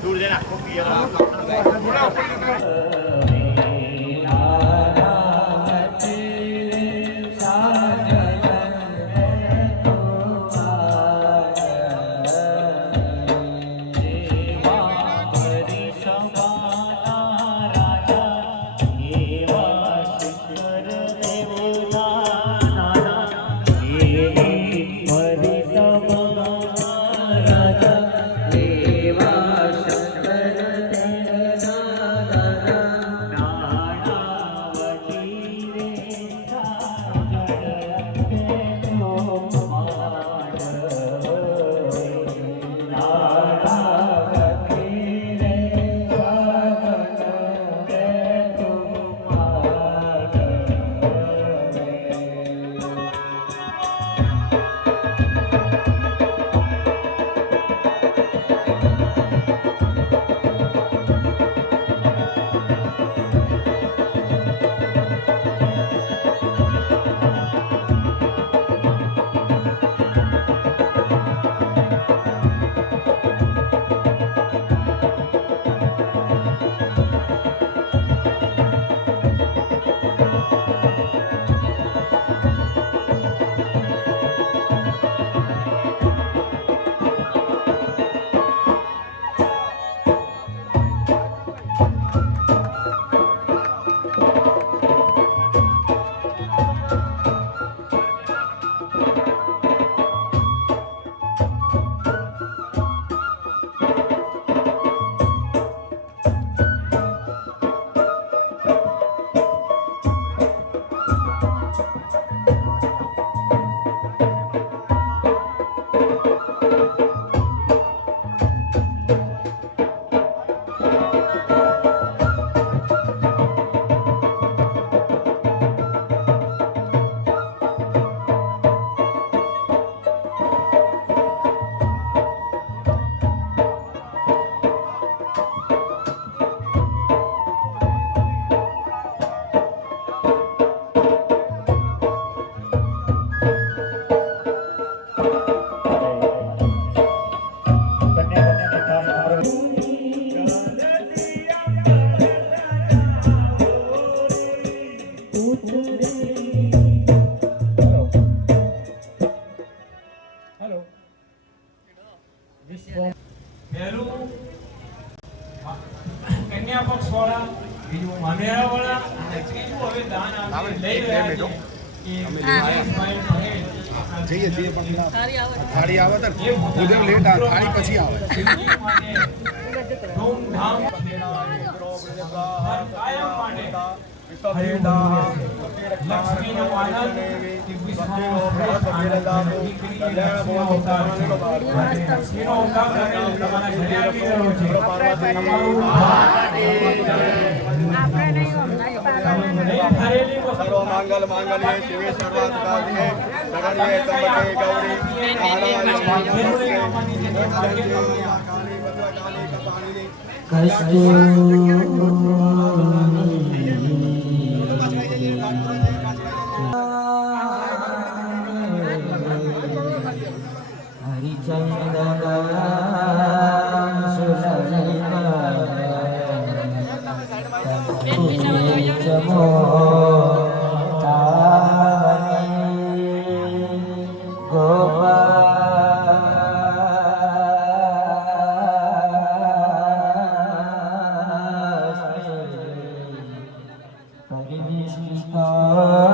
दूर देना Hare પહેલું કન્યા પક્ષ વાળા, બીજું મામેરા વાળા અને ત્રીજું હવે દાન આપી લઈ રહ્યા છે કે દિનેશભાઈ પટેલ જઈએ પણ થાળી આવે તો ભોજન લેટ આવે, થાળી પછી આવે. ધૂમધામ કાયમ માટે લક્ષ્મીનો આનંદ એ વિશ્વનો શ્રેષ્ઠ આનંદ દીકરી લક્ષ્મીનો અવતાર છે. લક્ષ્મીનો અવતાર કરેલ તમારા ઘરે આવી રહ્યો છે. તમારું નહીં થયેલી વસ્તુ સર્વમાંગલ માંગલ્યે શિવે સર્વાર્થસાધિકે શરણ્યે ત્ર્યંબકે ગૌરી નારાયણી Hare Krishna